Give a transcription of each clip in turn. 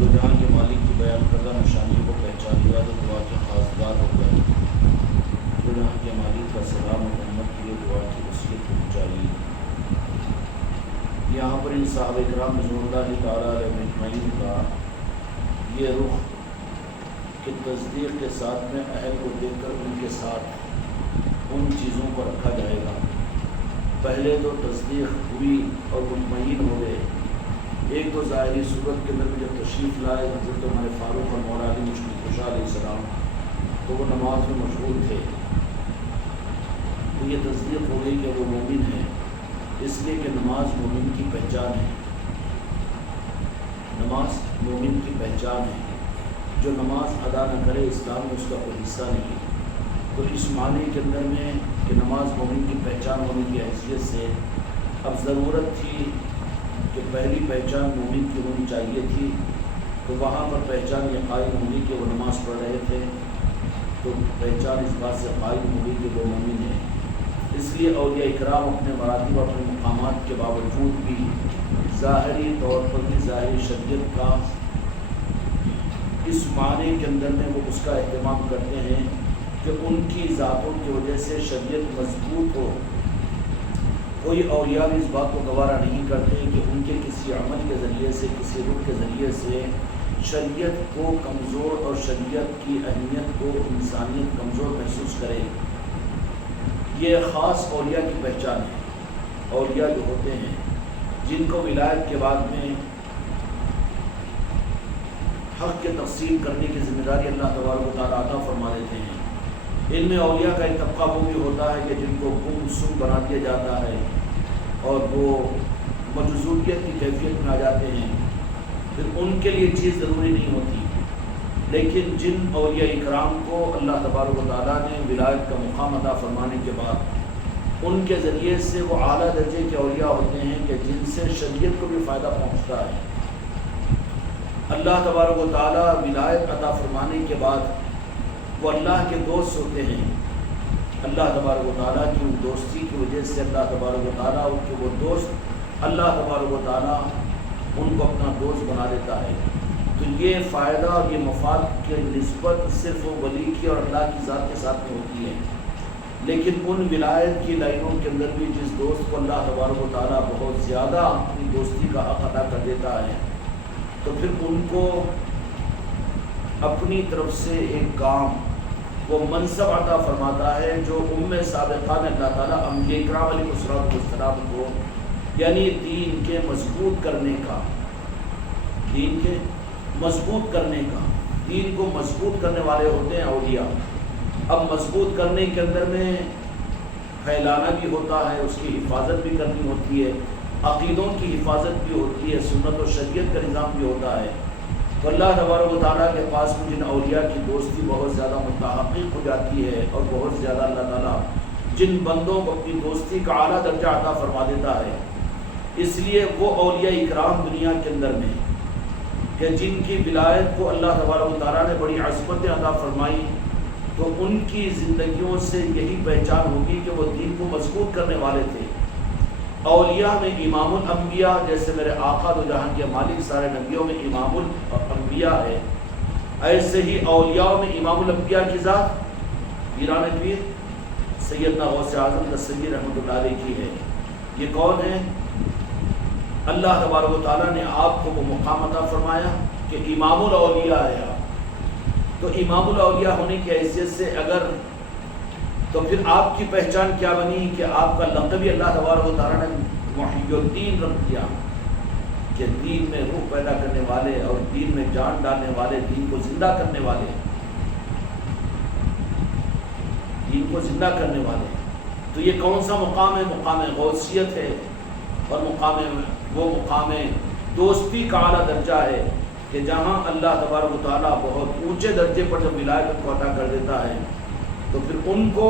دو جہاں کے مالک کی بیان کردہ نشانیوں کو پہچان لیا تو دعا کے خاصدار ہو گئے۔ دو جہاں کے مالک کا سلام و امت کے لیے دعا کی وصیت پہنچائی۔ یہاں پر ان صحابہ کرام رضوان اللہ تعالیٰ علیہ اجمعین کا یہ رخ کہ تصدیق کے ساتھ میں اہل کو دیکھ کر ان کے ساتھ ان چیزوں کو رکھا جائے گا۔ پہلے تو تصدیق ہوئی اور مطمئن ہو گئے۔ ایک تو ظاہری صورت کے اندر جب تشریف لائے حضرت عمر فاروق اور مولا علی مشکل کشا علیہ السلام تو وہ نماز میں مشغول تھے، تو یہ تصدیق ہو گئی کہ وہ مومن ہے، اس لیے کہ نماز مومن کی پہچان ہے۔ نماز مومن کی پہچان ہے، جو نماز ادا نہ کرے اسلام میں اس کا کوئی حصہ نہیں۔ تو اس معنی کے اندر میں کہ نماز مومن کی پہچان ہونے کی حیثیت سے اب ضرورت تھی کہ پہلی پہچان مومن کی ہونی چاہیے تھی، تو وہاں پر پہچان یہ قائم ہوگی کہ وہ نماز پڑھ رہے تھے، تو پہچان اس بات سے قائم ہوگی کہ وہ مومن ہے۔ اس لیے اولیاء اکرام اپنے مراتب اور اپنے مقامات کے باوجود بھی ظاہری طور پر بھی ظاہری شریعت کا اس معنی کے اندر میں وہ اس کا اہتمام کرتے ہیں کہ ان کی ذاتوں کی وجہ سے شریعت مضبوط ہو۔ کوئی اولیاء بھی اس بات کو گوارا نہیں کرتے کہ ان کے کسی عمل کے ذریعے سے، کسی رخ کے ذریعے سے شریعت کو کمزور اور شریعت کی اہمیت کو انسانیت کمزور محسوس کرے۔ یہ خاص اولیاء کی پہچان ہے۔ اولیاء جو ہوتے ہیں جن کو ولایت کے بعد میں حق کے تقسیم کرنے کی ذمہ داری اللہ تبارک و تعالیٰ عطا فرما دیتے ہیں، ان میں اولیاء کا ایک طبقہ وہ بھی ہوتا ہے کہ جن کو گم سم بنا دیا جاتا ہے اور وہ مجذوبیت کی کیفیت میں آ جاتے ہیں، پھر ان کے لیے چیز ضروری نہیں ہوتی۔ لیکن جن اولیاء اکرام کو اللہ تبارک و تعالیٰ نے ولایت کا مقام عطا فرمانے کے بعد ان کے ذریعے سے وہ اعلیٰ درجے کے اولیاء ہوتے ہیں کہ جن سے شریعت کو بھی فائدہ پہنچتا ہے۔ اللہ تبارک و تعالیٰ ولایت عطا فرمانے کے بعد وہ اللہ کے دوست ہوتے ہیں۔ اللہ تبارک و تعالیٰ کی ان دوستی کی وجہ سے اللہ تبارک و تعالیٰ ان کے وہ دوست اللہ تبارک و تعالیٰ ان کو اپنا دوست بنا دیتا ہے۔ تو یہ فائدہ اور یہ مفاد کی نسبت صرف وہ ولی کی اور اللہ کی ذات کے ساتھ میں ہوتی ہے۔ لیکن ان ولایت کی لائنوں کے اندر بھی جس دوست کو اللہ تبارک و تعالیٰ بہت زیادہ اپنی دوستی کا حق ادا کر دیتا ہے، تو پھر ان کو اپنی طرف سے ایک کام وہ منصب عطا فرماتا ہے جو سابقہ میں اللہ تعالیٰ انبیاء کرام علیہ السلام کو یعنی دین کے مضبوط کرنے کا، دین کے مضبوط کرنے کا، دین کو مضبوط کرنے والے ہوتے ہیں اولیاء۔ اب مضبوط کرنے کے اندر میں پھیلانا بھی ہوتا ہے، اس کی حفاظت بھی کرنی ہوتی ہے، عقیدوں کی حفاظت بھی ہوتی ہے، سنت و شریعت کا نظام بھی ہوتا ہے۔ تو اللہ تبارک و تعالیٰ کے پاس میں جن اولیاء کی دوستی بہت زیادہ متحقق ہو جاتی ہے اور بہت زیادہ اللہ تعالیٰ جن بندوں کو اپنی دوستی کا اعلیٰ درجہ عطا فرما دیتا ہے، اس لیے وہ اولیاء اکرام دنیا کے اندر میں کہ جن کی ولایت کو اللہ تبارک و تعالیٰ نے بڑی عظمت عطا فرمائی، تو ان کی زندگیوں سے یہی پہچان ہوگی کہ وہ دین کو مضبوط کرنے والے تھے۔ اولیاء میں امام الانبیاء، جیسے میرے آقا دو جہاں کے مالک سارے نبیوں میں امام الانبیاء ہے، ایسے ہی اولیاء میں امام الانبیاء کی ذات پیران پیر سیدنا غوث اعظم دستگیر رحمۃ اللہ علیہ کی ہے۔ یہ کون ہے؟ اللہ تبارک و تعالیٰ نے آپ کو وہ مقام عطا فرمایا کہ امام الاولیاء ہے آپ۔ تو امام الاولیاء ہونے کی حیثیت سے اگر تو پھر آپ کی پہچان کیا بنی کہ آپ کا لقب اللہ تبارک و تعالیٰ نے محی الدین رکھ دیا کہ دین میں روح پیدا کرنے والے اور دین میں جان ڈالنے والے، دین کو زندہ کرنے والے، دین کو زندہ کرنے والے۔ تو یہ کون سا مقام ہے؟ مقام غوثیت ہے، اور وہ مقام دوستی کا اعلیٰ درجہ ہے کہ جہاں اللہ تبارک و تعالیٰ بہت اونچے درجے پر جب ولایت کو عطا کر دیتا ہے، تو پھر ان کو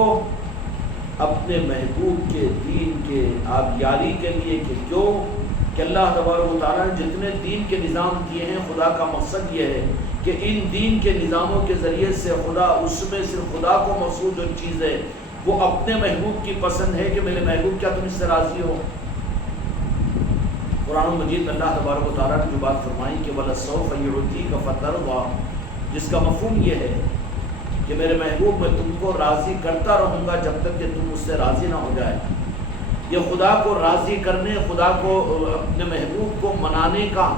اپنے محبوب کے دین کے آبیاری کے لیے کہ اللہ تبارک و تعالیٰ نے جتنے دین کے نظام کیے ہیں، خدا کا مقصد یہ ہے کہ ان دین کے نظاموں کے ذریعے سے خدا، اس میں صرف خدا کو مقصود جو چیز ہے وہ اپنے محبوب کی پسند ہے کہ میرے محبوب کیا تم اس سے راضی ہو؟ قرآن مجید میں اللہ تبارک و تعالیٰ نے جو بات فرمائی کہ وَلَسَوْفَ يُعْطِيكَ فَتَرْضَىٰ، جس کا مفہوم یہ ہے کہ میرے محبوب میں تم کو راضی کرتا رہوں گا جب تک کہ تم مجھ سے راضی نہ ہو جائے۔ یہ خدا کو راضی کرنے، خدا کو اپنے محبوب کو منانے کا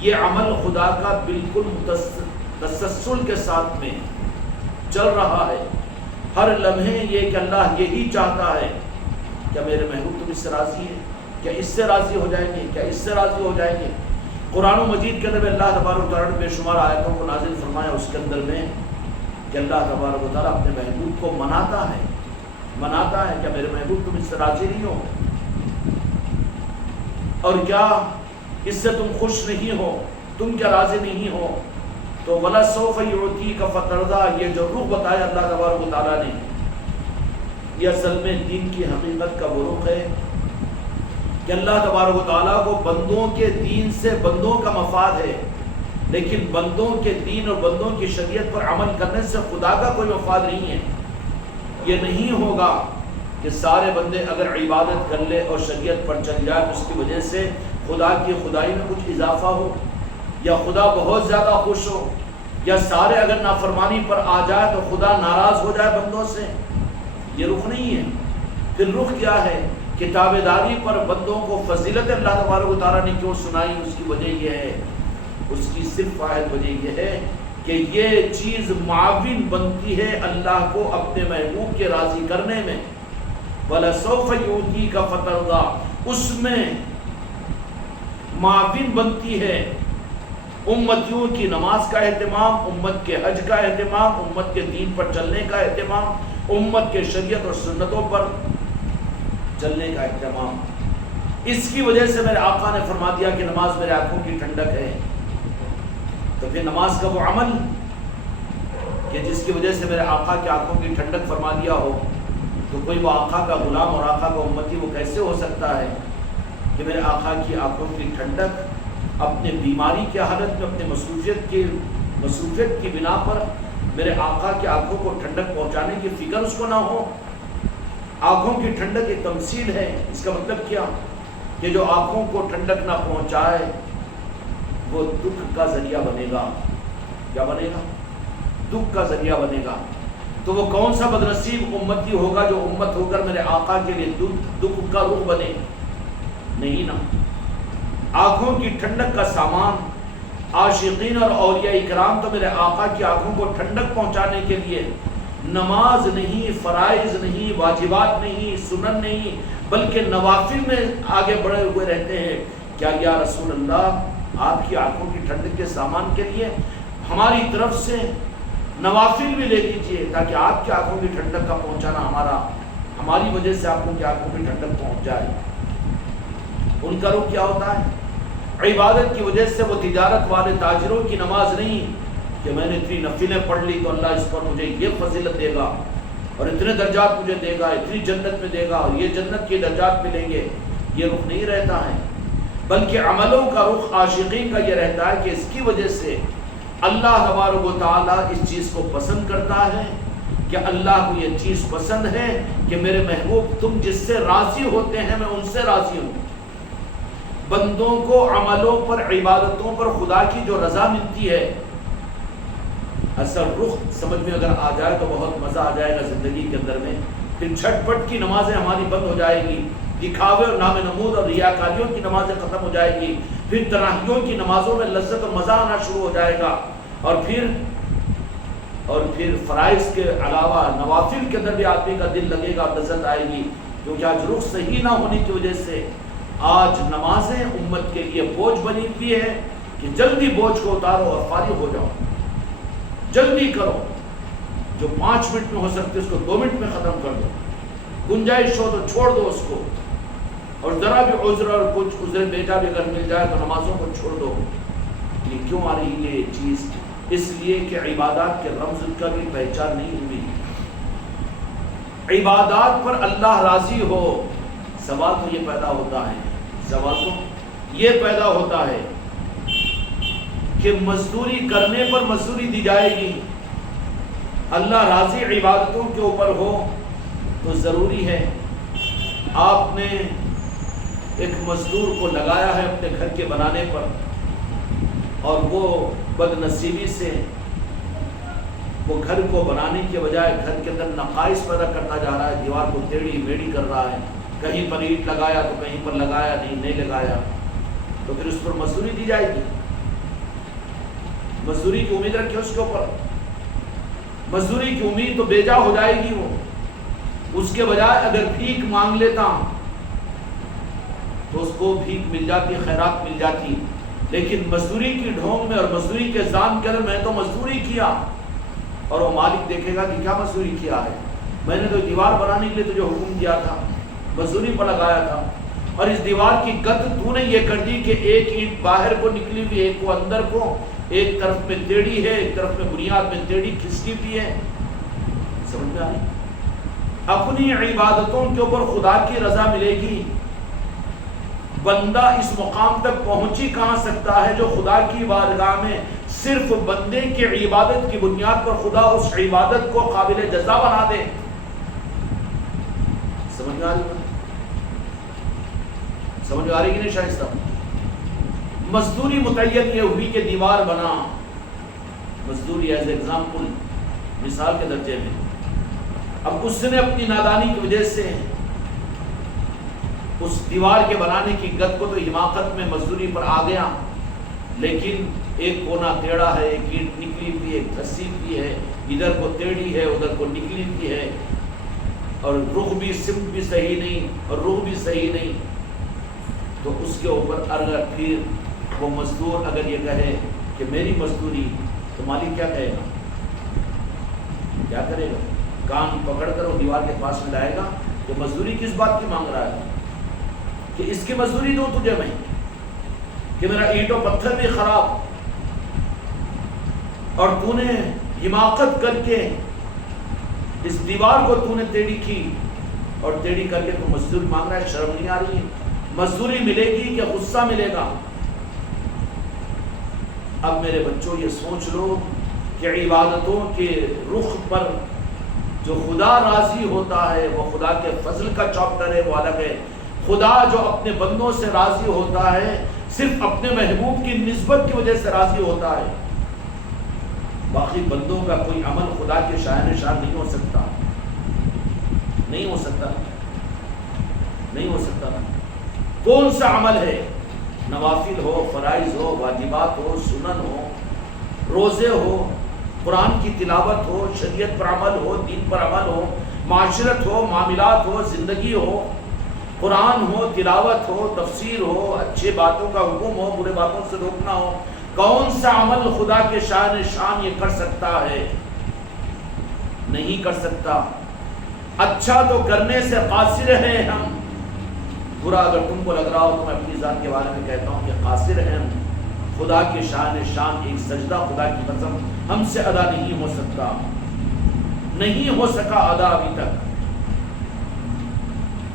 یہ عمل خدا کا بالکل تسلسل کے ساتھ میں چل رہا ہے۔ ہر لمحے یہ کہ اللہ یہی چاہتا ہے، کیا میرے محبوب تم اس سے راضی ہے؟ کیا اس سے راضی ہو جائیں گے؟ کیا اس سے راضی ہو جائیں گے؟ قرآن مجید کے اندر اللہ تبارک و تعالیٰ نے بے شمار آیتوں کو نازل فرمایا، اس کے اندر میں کہ اللہ تبارک و تعالیٰ اپنے محبوب کو مناتا ہے کیا میرے محبوب تم اس سے راضی نہیں ہو؟ اور کیا اس سے تم خوش نہیں ہو؟ تم کیا راضی نہیں ہو؟ تو وَلَسَوْفَ يُعْطِيكَ فَتَرْضَىٰ، یہ جو رخ بتایا اللہ تبارک و تعالیٰ نے، یہ اصل میں دین کی حقیقت کا وہ رخ ہے کہ اللہ تبارک و تعالیٰ کو بندوں کے دین سے بندوں کا مفاد ہے، لیکن بندوں کے دین اور بندوں کی شریعت پر عمل کرنے سے خدا کا کوئی مفاد نہیں ہے۔ یہ نہیں ہوگا کہ سارے بندے اگر عبادت کر لے اور شریعت پر چل جائے تو اس کی وجہ سے خدا کی خدائی میں کچھ اضافہ ہو، یا خدا بہت زیادہ خوش ہو، یا سارے اگر نافرمانی پر آ جائے تو خدا ناراض ہو جائے بندوں سے۔ یہ رخ نہیں ہے۔ پھر رخ کیا ہے کہ تابعداری پر بندوں کو فضیلت اللہ تبارک و تعالیٰ نے کیوں سنائی؟ اس کی وجہ یہ ہے، اس کی صرف واحد وجہ یہ ہے کہ یہ چیز معاون بنتی ہے اللہ کو اپنے محبوب کے راضی کرنے میں۔ وَلَسَوْفَ يُعْطِيكَ فَتَرْضَىٰ، اس میں معاون بنتی ہے امتیوں کی نماز کا اہتمام، امت کے حج کا اہتمام، امت کے دین پر چلنے کا اہتمام، امت کے شریعت اور سنتوں پر چلنے کا اہتمام۔ اس کی وجہ سے میرے آقا نے فرما دیا کہ نماز میرے آنکھوں کی ٹھنڈک ہے۔ تو پھر نماز کا وہ عمل کہ جس کی وجہ سے میرے آقا کی آنکھوں کی ٹھنڈک فرما دیا ہو، تو کوئی وہ آقا کا غلام اور آقا کا امتی وہ کیسے ہو سکتا ہے کہ میرے آقا کی آنکھوں کی ٹھنڈک اپنے بیماری کی حالت میں، اپنے مصروفیت کی بنا پر میرے آقا کی آنکھوں کو ٹھنڈک پہنچانے کی فکر اس کو نہ ہو۔ آنکھوں کی ٹھنڈک ایک تمثیل ہے۔ اس کا مطلب کیا کہ جو آنکھوں کو ٹھنڈک نہ پہنچائے وہ دکھ کا ذریعہ بنے گا۔ کیا بنے گا؟ دکھ کا ذریعہ بنے گا۔ تو وہ کون سا بدنصیب امتی ہوگا جو امت ہو کر میرے آقا کے لیے دکھ کا رخ بنے؟ نہیں نا۔ آنکھوں کی ٹھنڈک کا سامان عاشقین اور اولیاء اکرام تو میرے آقا کی آنکھوں کو ٹھنڈک پہنچانے کے لیے نماز نہیں، فرائض نہیں، واجبات نہیں، سنن نہیں، بلکہ نوافل میں آگے بڑھے ہوئے رہتے ہیں۔ کیا یا رسول اللہ، آپ کی آنکھوں کی ٹھنڈک کے سامان کے لیے ہماری طرف سے نوافل بھی لے لیجیے تاکہ آپ کی آنکھوں کی ٹھنڈک کا پہنچانا ہماری وجہ سے آپ کی آنکھوں کی ٹھنڈک پہنچ جائے۔ ان کا رخ کیا ہوتا ہے؟ عبادت کی وجہ سے وہ تجارت والے تاجروں کی نماز نہیں کہ میں نے اتنی نفلیں پڑھ لی تو اللہ اس پر مجھے یہ فضیلت دے گا اور اتنے درجات مجھے دے گا، اتنی جنت میں دے گا اور یہ جنت کے درجات ملیں گے۔ یہ رخ نہیں رہتا ہے، بلکہ عملوں کا رخ عاشقین کا یہ رہتا ہے کہ اس کی وجہ سے اللہ تبارک و تعالیٰ اس چیز کو پسند کرتا ہے کہ اللہ کو یہ چیز پسند ہے کہ میرے محبوب تم جس سے راضی ہوتے ہیں میں ان سے راضی ہوں۔ بندوں کو عملوں پر، عبادتوں پر خدا کی جو رضا ملتی ہے، اصل رخ سمجھ میں اگر آ جائے تو بہت مزہ آ جائے گا زندگی کے اندر میں۔ پھر جھٹ پٹ کی نمازیں ہماری بند ہو جائے گی، دکھاوے اور نام نمود اور ریاکاریوں کی نمازیں ختم ہو جائے گی، پھر تراہیوں کی نمازوں میں لذت اور مزہ آنا شروع ہو جائے گا، اور پھر فرائض کے علاوہ نوافل کے اندر بھی آدمی کا دل لگے گا، لذت آئے گی، کیونکہ آج رخ صحیح نہ ہونے کی وجہ سے آج نمازیں امت کے لیے بوجھ بنی ہوئی ہے کہ جلدی بوجھ کو اتارو اور فارغ ہو جاؤ، جلدی کرو، جو 5 منٹ میں ہو سکتے اس کو 2 منٹ میں ختم کر دو، گنجائش ہو تو چھوڑ دو اس کو، اور ذرا بھی عذر اور کچھ عذر بیٹا بھی اگر مل جائے تو نمازوں کو چھوڑ دو۔ یہ کیوں آ رہی ہے یہ چیز؟ اس لیے کہ عبادات کے رمز کا بھی پہچان نہیں ہوئی۔ عبادات پر اللہ راضی ہو، سوال تو یہ پیدا ہوتا ہے کہ مزدوری کرنے پر مزدوری دی جائے گی۔ اللہ راضی عبادتوں کے اوپر ہو تو ضروری ہے آپ نے ایک مزدور کو لگایا ہے اپنے گھر کے بنانے پر، اور وہ بد نصیبی سے وہ گھر کو بنانے کے بجائے گھر کے اندر نقائص پیدا کرتا جا رہا ہے، دیوار کو ٹیڑھی میڑھی کر رہا ہے، کہیں پر اینٹ لگایا تو کہیں پر لگایا نہیں لگایا، تو پھر اس پر مزدوری دی جائے گی؟ مزدوری کی امید رکھے اس کے اوپر، مزدوری کی امید تو بے جا ہو جائے گی وہ۔ اس کے بجائے اگر بھیک مانگ لیتا تو اس کو بھیک مل جاتی، خیرات مل جاتی، لیکن مزدوری کی ڈھونگ میں اور مزدوری کے ذان کے اندر میں تو مزدوری کیا، اور وہ مالک دیکھے گا کہ کیا مزدوری کیا ہے، میں نے تو دیوار بنانے کے لیے تجھے حکم دیا تھا، مزدوری پر لگایا تھا، اور اس دیوار کی گد تو نے یہ کر دی کہ ایک اینٹ باہر کو نکلی ہوئی، ایک کو اندر کو، ایک طرف میں ٹیڑھی ہے، ایک طرف میں بنیاد میں ٹیڑھی کھسکی ہوئی ہے۔ سمجھ میں آ رہی؟ اپنی عبادتوں کے اوپر خدا کی رضا ملے گی؟ بندہ اس مقام تک پہنچ ہی کہاں سکتا ہے جو خدا کی بارگاہ میں صرف بندے کی عبادت کی بنیاد پر خدا اس عبادت کو قابل جزا بنا دے؟ سمجھ میں آ رہی؟ سمجھ میں آ رہی کہ نہیں شائستہ؟ مزدوری متعین یہ ہوئی کہ دیوار بنا، مزدوری ایز ایگزامپل، مثال کے درجے میں۔ اب اس نے اپنی نادانی کی وجہ سے اس دیوار کے بنانے کی گد کو تو حماقت میں مزدوری پر آ گیا، لیکن ایک کونا ٹیڑھا ہے، ایک اینٹ نکلی ہوئی ہے، ایک دھسی ہوئی ہے، ادھر کو ٹیڑھی ہے، ادھر کو نکلی ہوئی ہے، اور رخ بھی سمت بھی صحیح نہیں اور رخ بھی صحیح نہیں، تو اس کے اوپر اگر پھر وہ مزدور اگر یہ کہے کہ میری مزدوری، تو مالک کیا کہے گا؟ کیا کرے گا؟ کان پکڑ کر وہ دیوار کے پاس میں لائے گا کہ مزدوری کس بات کی مانگ رہا ہے، کہ اس کی مزدوری دوں تجھے میں، کہ میرا اینٹ و پتھر بھی خراب، اور تو نے حماقت کر کے اس دیوار کو تو نے ٹیڑھی کی، اور ٹیڑھی کر کے تو مزدوری مانگ رہا ہے، شرم نہیں آ رہی ہے؟ مزدوری ملے گی کہ غصہ ملے گا؟ اب میرے بچوں یہ سوچ لو کہ عبادتوں کے رخ پر جو خدا راضی ہوتا ہے وہ خدا کے فضل کا چاپٹر ہے، وہ الگ ہے۔ خدا جو اپنے بندوں سے راضی ہوتا ہے صرف اپنے محبوب کی نسبت کی وجہ سے راضی ہوتا ہے، باقی بندوں کا کوئی عمل خدا کے شاہن شان نہیں ہو سکتا، نہیں ہو سکتا، نہیں ہو سکتا۔ کون سا عمل ہے، نوافل ہو، فرائض ہو، واجبات ہو، سنن ہو، روزے ہو، قرآن کی تلاوت ہو، شریعت پر عمل ہو، دین پر عمل ہو، معاشرت ہو، معاملات ہو، زندگی ہو، قرآن ہو، تلاوت ہو، تفسیر ہو، اچھے باتوں کا حکم ہو، برے باتوں سے روکنا ہو، کون سا عمل خدا کے شان شان یہ کر سکتا ہے؟ نہیں کر سکتا۔ اچھا تو کرنے سے قاصر ہیں ہم، برا اگر تم کو لگ رہا ہو تو میں اپنی ذات کے بارے میں کہتا ہوں کہ قاصر ہیں ہم، خدا کے شان ایک سجدہ خدا کی قسم ہم سے ادا نہیں ہو سکتا، نہیں ہو سکا ادا ابھی تک،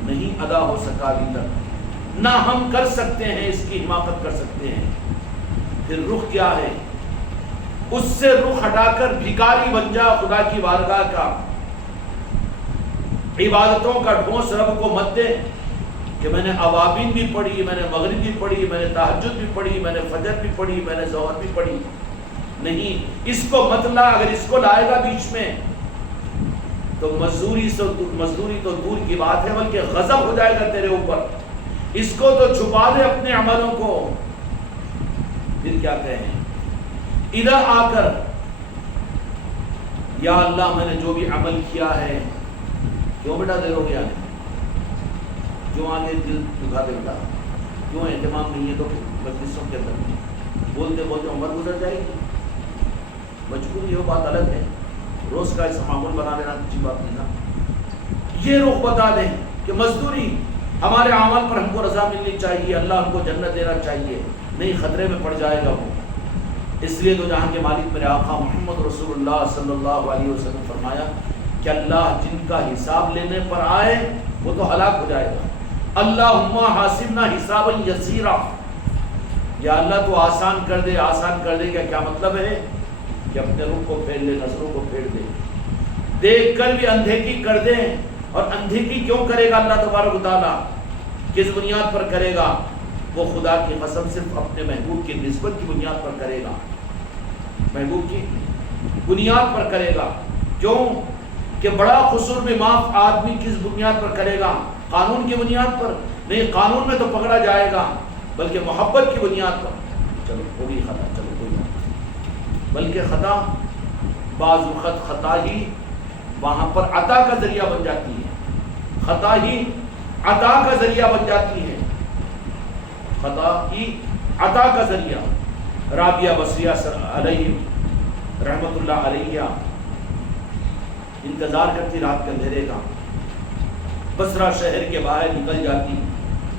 نہیں ادا ہو سکا ابھی تک، نہ ہم کر سکتے ہیں، اس کی حماقت کر سکتے ہیں۔ پھر رخ کیا ہے؟ اس سے رخ ہٹا کر بھکاری بن جا خدا کی بارگاہ کا، عبادتوں کا ڈھونس رب کو مت دے کہ میں نے اوابین بھی پڑھی، میں نے مغرب بھی پڑھی، میں نے تہجد بھی پڑھی، میں نے فجر بھی پڑھی، میں نے ظہر بھی پڑھی۔ نہیں، اس کو مت لا۔ اگر اس کو لائے گا بیچ میں تو مزدوری تو دور کی بات ہے، بلکہ غضب ہو جائے گا تیرے اوپر۔ اس کو تو چھپا دے اپنے عملوں کو۔ پھر کیا کہیں؟ ادھر آ کر یا اللہ میں نے جو بھی عمل کیا ہے، کیوں بیٹا دیر ہو گیا ہے، کیوں آگے دل دکھا دے بیٹا، کیوں اہتمام نہیں ہے؟ تو مجلسوں کے اندر بولتے بولتے عمر گزر جائے گی، مجبوری ہو بات الگ ہے، روز کا ایسا معمول بنا لینا اچھی بات نہیں نا۔ یہ رخ بتا دیں کہ مزدوری ہمارے عمل پر ہم کو رضا ملنی چاہیے، اللہ ہم کو جنت دینا چاہیے، نہیں خطرے میں پڑ جائے گا وہ۔ اس لیے تو جہاں کے مالک میرے آقا محمد رسول اللہ صلی اللہ علیہ وسلم فرمایا کہ اللہ جن کا حساب لینے پر آئے وہ تو ہلاک ہو جائے گا۔ اللہم حاسبنا حسابا یسیرا، یا اللہ تو آسان کر دے، آسان کر دے۔ کیا مطلب ہے؟ کہ اپنے رخ کو پھیر لے، نظروں کو پھیر دے، دیکھ کر بھی اندھیکی کر دے۔ اور اندھیکی کیوں کرے گا اللہ تبارک و تعالیٰ؟ کس بنیاد پر کرے گا؟ وہ خدا کی قسم صرف اپنے محبوب کی نسبت کی بنیاد پر کرے گا، محبوب کی بنیاد پر کرے گا۔ کیوں کہ بڑا قصور میں معاف آدمی کس بنیاد پر کرے گا؟ قانون کی بنیاد پر نہیں، قانون میں تو پکڑا جائے گا، بلکہ محبت کی بنیاد پر۔ چلو ہوگی خطا، چلو کوئی بات، بلکہ خطا بعض وقت خطا ہی وہاں پر عطا کا ذریعہ بن جاتی ہے، خطا ہی عطا کا ذریعہ بن جاتی ہے، خطا ہی عطا کا ذریعہ۔ رابعہ بصریہ علیہ رحمت اللہ علیہ انتظار کرتی رات کے اندھیرے کا، بصرہ شہر کے باہر نکل جاتی،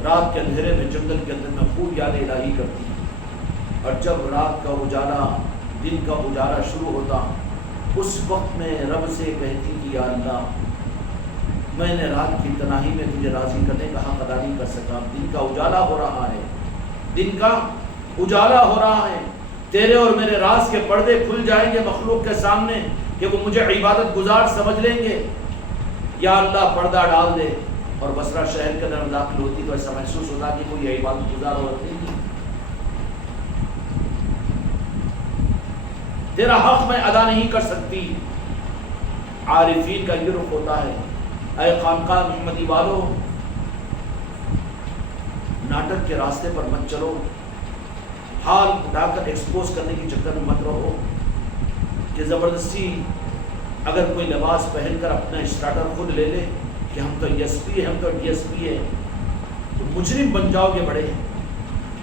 رات کے اندھیرے میں جنگل کے اندر میں خوب یاد الہی کرتی، اور جب رات کا اجالا دن کا اجالا شروع ہوتا اس وقت میں رب سے کہتی کہ یا اللہ میں نے رات کی تنہائی میں تجھے راضی کرنے کا حق ادا نہیں کر سکا، دن کا اجالا ہو رہا ہے، دن کا اجالا ہو رہا ہے، تیرے اور میرے راز کے پردے کھل جائیں گے مخلوق کے سامنے کہ وہ مجھے عبادت گزار سمجھ لیں گے، یا اللہ پردہ ڈال دے۔ اور بصرہ شہر کے اندر داخل ہوتی تو ایسا محسوس ہوتا کہ کوئی عبادت گزار عورت نہیں، تیرا حق میں ادا نہیں کر سکتی۔ عارفین کا یہ رخ ہوتا ہے، اے خانقاہ محمدی والو ناٹک کے راستے پر مت چلو، حال اٹھا کر ایکسپوز کرنے کی چکر میں مت رہو کہ زبردستی اگر کوئی لباس پہن کر اپنا اسٹارٹر خود لے لے کہ ہم تو ایس پی ہے، ہم تو ڈی ایس پی ہے، تو مجرم بن جاؤ گے بڑے۔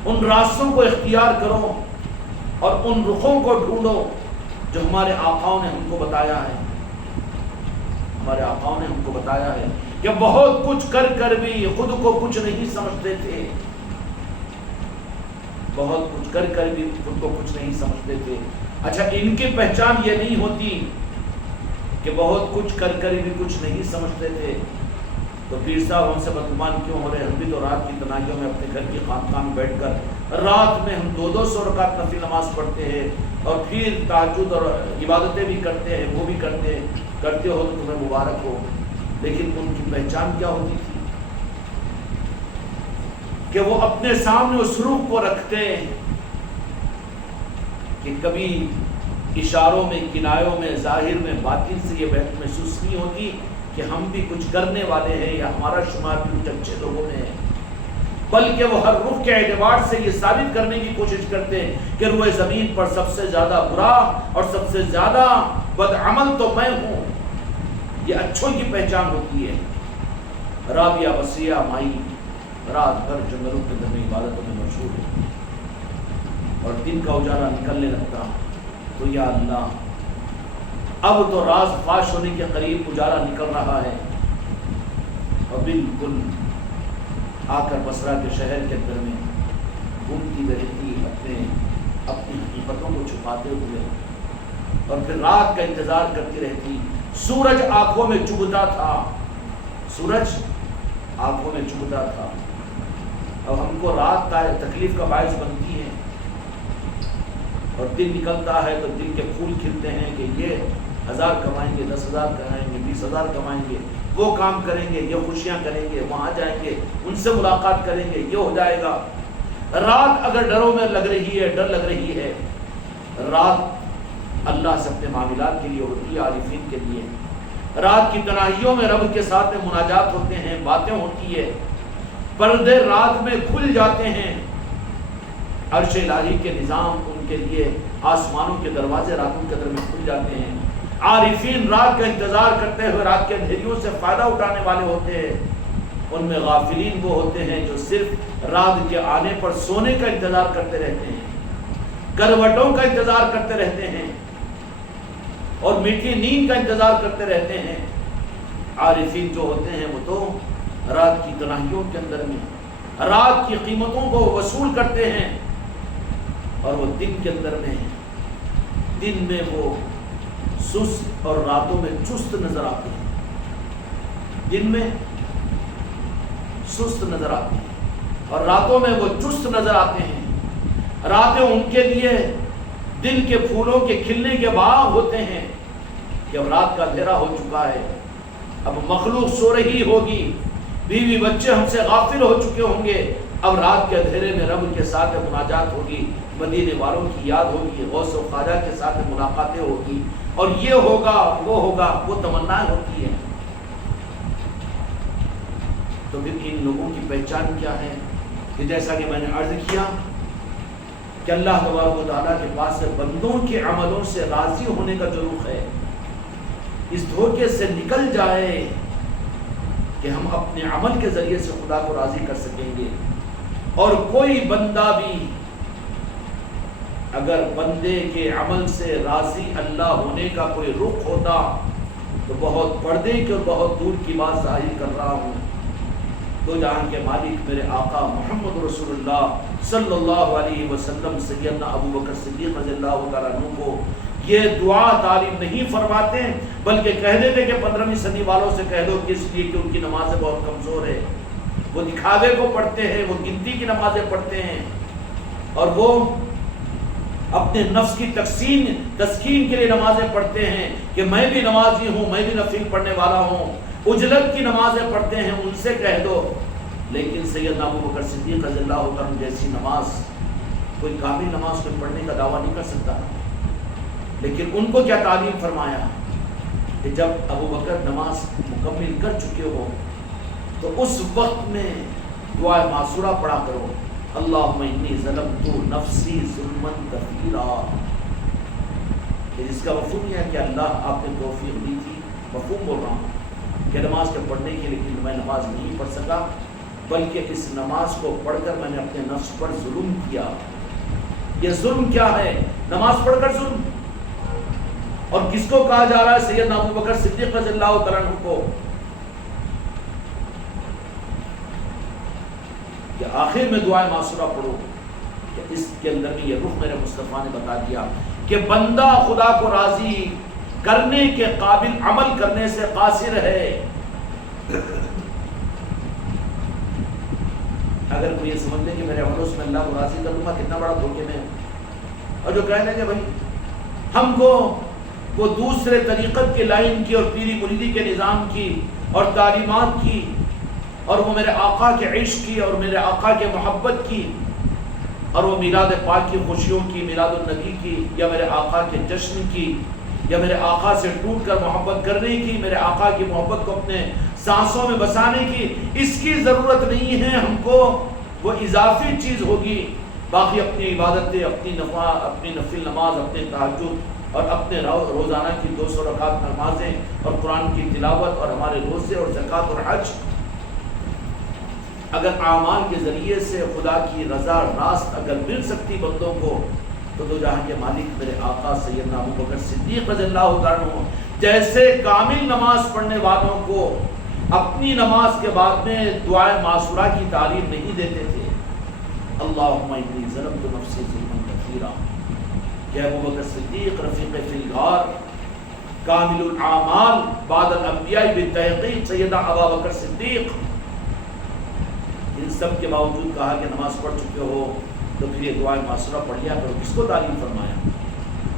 ان راستوں کو اختیار کرو اور ان رخوں کو ڈھونڈو جو ہمارے آقاؤں نے ہم کو بتایا ہے، ہمارے آقاؤں نے ہم کو بتایا ہے کہ بہت کچھ کر کر بھی خود کو کچھ نہیں سمجھتے تھے، بہت کچھ کر کر بھی خود کو کچھ نہیں سمجھتے تھے۔ اچھا ان کی پہچان یہ نہیں ہوتی کہ بہت کچھ کر کر بھی کچھ نہیں سمجھتے تھے، تو پیر صاحب ہم سے بدگمان کیوں ہو رہے؟ ہم بھی تو رات کی تنہائیوں میں اپنے گھر کی خانقاہ میں بیٹھ کر رات میں ہم 200 رکعت نفل نماز پڑھتے ہیں اور پھر تہجد اور عبادتیں بھی کرتے ہیں، وہ بھی کرتے ہیں، کرتے ہو تو تمہیں مبارک ہو۔ لیکن ان کی پہچان کیا ہوتی تھی کہ وہ اپنے سامنے اس روح کو رکھتے کہ کبھی اشاروں میں، کنایوں میں، ظاہر میں، باطن سے یہ بہت محسوس نہیں ہوتی کہ ہم بھی کچھ کرنے والے ہیں یا ہمارا شمار بھی کچھ اچھے لوگوں میں ہے، بلکہ وہ ہر رخ کے اعتبار سے یہ ثابت کرنے کی کوشش کرتے ہیں کہ روئے زمین پر سب سے زیادہ برا اور سب سے زیادہ بدعمل تو میں ہوں۔ یہ اچھوں کی پہچان ہوتی ہے۔ رابعہ بصریہ مائی رات بھر جنگلوں کے اندر میں عبادتوں میں مشہور ہے، اور دن کا اجالا نکلنے لگتا تو یا اللہ اب تو راز فاش ہونے کے قریب اجالا نکل رہا ہے، اور بالکل آ کر بصرہ کے شہر کے اندر میں گھومتی رہتی اپنی حقیقتوں کو چھپاتے ہوئے، اور پھر رات کا انتظار کرتی رہتی۔ سورج آنکھوں میں چبھتا تھا، سورج آنکھوں میں چبھتا تھا۔ اب ہم کو رات تکلیف کا باعث بنتی ہے، اور دن نکلتا ہے تو دن کے پھول کھلتے ہیں کہ یہ 1000 کمائیں گے، 10,000 کمائیں گے، 20,000 کمائیں گے، وہ کام کریں گے، یہ خوشیاں کریں گے، وہاں جائیں گے، ان سے ملاقات کریں گے، یہ ہو جائے گا۔ رات اگر ڈروں میں لگ رہی ہے، ڈر لگ رہی ہے، رات اللہ سے اپنے معاملات کے لیے ہوتی ہے، عارفین کے لیے۔ رات کی تنہائیوں میں رب کے ساتھ میں مناجات ہوتے ہیں، باتیں ہوتی ہے، پردے رات میں کھل جاتے ہیں، عرش الہی کے نظام ان کے لیے، آسمانوں کے دروازے راتوں کے اندر میں کھل جاتے ہیں۔ عارفین رات کا انتظار کرتے ہوئے رات کے اندھیریوں سے فائدہ اٹھانے والے ہوتے ہیں۔ ان میں غافلین وہ ہوتے ہیں جو صرف رات کے آنے پر سونے کا انتظار کرتے رہتے ہیں، کروٹوں کا انتظار کرتے رہتے ہیں، اور میٹھی نیند کا انتظار کرتے رہتے ہیں۔ عارفین جو ہوتے ہیں وہ تو رات کی تنہائیوں کے اندر میں رات کی قیمتوں کو وصول کرتے ہیں، اور وہ دن کے اندر میں دن میں وہ سست اور راتوں میں چست نظر آتے ہیں، دن میں سست نظر آتے ہیں اور راتوں میں وہ چست نظر آتے ہیں۔ راتیں ان کے لیے دل کے پھولوں کے کھلنے کے باغ ہوتے ہیں کہ اب رات کا اندھیرا ہو چکا ہے، اب مخلوق سو رہی ہوگی، بیوی بچے ہم سے غافل ہو چکے ہوں گے، اب رات کے اندھیرے میں رب کے ساتھ مناجات ہوگی، مدینے والوں کی یاد ہوگی، غوث و خواجہ کے ساتھ ملاقاتیں ہوگی، اور یہ ہوگا وہ ہوگا، وہ تمنا ہوتی ہے۔ تو پھر ان لوگوں کی پہچان کیا ہے؟ کہ جیسا کہ میں نے عرض کیا کہ اللہ تبارک و تعالیٰ کے پاس سے بندوں کے عملوں سے راضی ہونے کا جو رخ ہے، اس دھوکے سے نکل جائے کہ ہم اپنے عمل کے ذریعے سے خدا کو راضی کر سکیں گے۔ اور کوئی بندہ بھی اگر بندے کے عمل سے راضی اللہ ہونے کا کوئی رخ ہوتا تو بہت پردے کی اور بہت دور کی بات ظاہر کر رہا ہوں، دو جہان کے مالک میرے آقا محمد رسول اللہ صلی اللہ علیہ وسلم سیدنا ابو بکر صدیق رضی اللہ تعالیٰ عنہ کو یہ دعا تعلیم نہیں فرماتے، بلکہ کہہ دیتے کہ 15ویں صدی والوں سے کہہ دو، کس لیے کہ ان کی نمازیں بہت کمزور ہے، وہ دکھاوے کو پڑھتے ہیں، وہ گنتی کی نمازیں پڑھتے ہیں، اور وہ اپنے نفس کی تسکین کے لیے نمازیں پڑھتے ہیں کہ میں بھی نمازی ہوں، میں بھی نفل پڑھنے والا ہوں، اجلت کی نمازیں پڑھتے ہیں، ان سے کہہ دو۔ لیکن سیدنا ابو بکر صدیق رضی اللہ عنہ جیسی نماز کوئی کامل نماز کوئی پڑھنے کا دعویٰ نہیں کر سکتا، لیکن ان کو کیا تعلیم فرمایا کہ جب ابو بکر نماز مکمل کر چکے ہو تو اس وقت میں دعا معصورہ پڑھا کرو، اللہم انی ظلمت نفسی ظلما کثیرا، جس کا مفہوم یہ ہے کہ اللہ آپ نے توفیق دی تھی، مفہوم بول رہا ہوں کہ نماز کے پڑھنے کی، لیکن میں نماز نہیں پڑھ سکا، بلکہ اس نماز کو پڑھ کر میں نے اپنے نفس پر ظلم کیا۔ یہ ظلم کیا ہے؟ نماز پڑھ کر ظلم۔ اور کس کو کہا جا رہا ہے؟ سیدنا ابو بکر صدیق رضی اللہ تعالیٰ عنہ کو، کہ آخر میں دعائے معصورہ پڑھو، کہ اس کے اندر بھی یہ رخ میرے مصطفیٰ نے بتا دیا کہ بندہ خدا کو راضی کرنے کے قابل عمل کرنے سے قاصر ہے۔ اگر کوئی یہ سمجھ لے کہ میرے عملوں سے میں اللہ کو راضی کر لوں گا، کتنا بڑا دھوکے میں۔ اور جو کہہ لیں گے بھائی ہم کو وہ دوسرے طریقت کی لائن کی اور پیری مریدی کے نظام کی اور تعلیمات کی اور وہ میرے آقا کے عشق کی اور میرے آقا کے محبت کی اور وہ میلاد پاک کی خوشیوں کی، میلاد النبی کی، یا میرے آقا کے جشن کی، یا میرے آقا سے ٹوٹ کر محبت کرنے کی، میرے آقا کی محبت کو اپنے سانسوں میں بسانے کی، اس کی ضرورت نہیں ہے ہم کو، وہ اضافی چیز ہوگی۔ باقی اپنی عبادتیں، اپنی نفل نماز، اپنے تہجد اور اپنے روزانہ کی 200 رکعت نمازیں اور قرآن کی تلاوت اور ہمارے روزے اور زکوٰۃ اور حج، اگر اعمال کے ذریعے سے خدا کی رضا راست اگر مل سکتی بندوں کو، تو دو جہاں کے مالک میرے آقا سیدنا ابو بکر صدیق رضی اللہ تعالیٰ عنہ جیسے کامل نماز پڑھنے والوں کو اپنی نماز کے بعد میں دعائے معصورہ کی تعلیم نہیں دیتے تھے۔ اللہم انی ظلمت نفسی ظلما کثیرا، کہ ابو بکر صدیق رفیق فی الغار، کامل الاعمال بعد الانبیاء بالتحقیق سیدنا ابو بکر صدیق، ان سب کے باوجود کہا کہ نماز پڑھ چکے ہو تو پھر یہ دعائے معصورہ پڑھ لیا کرو۔ کس کو تعلیم فرمایا؟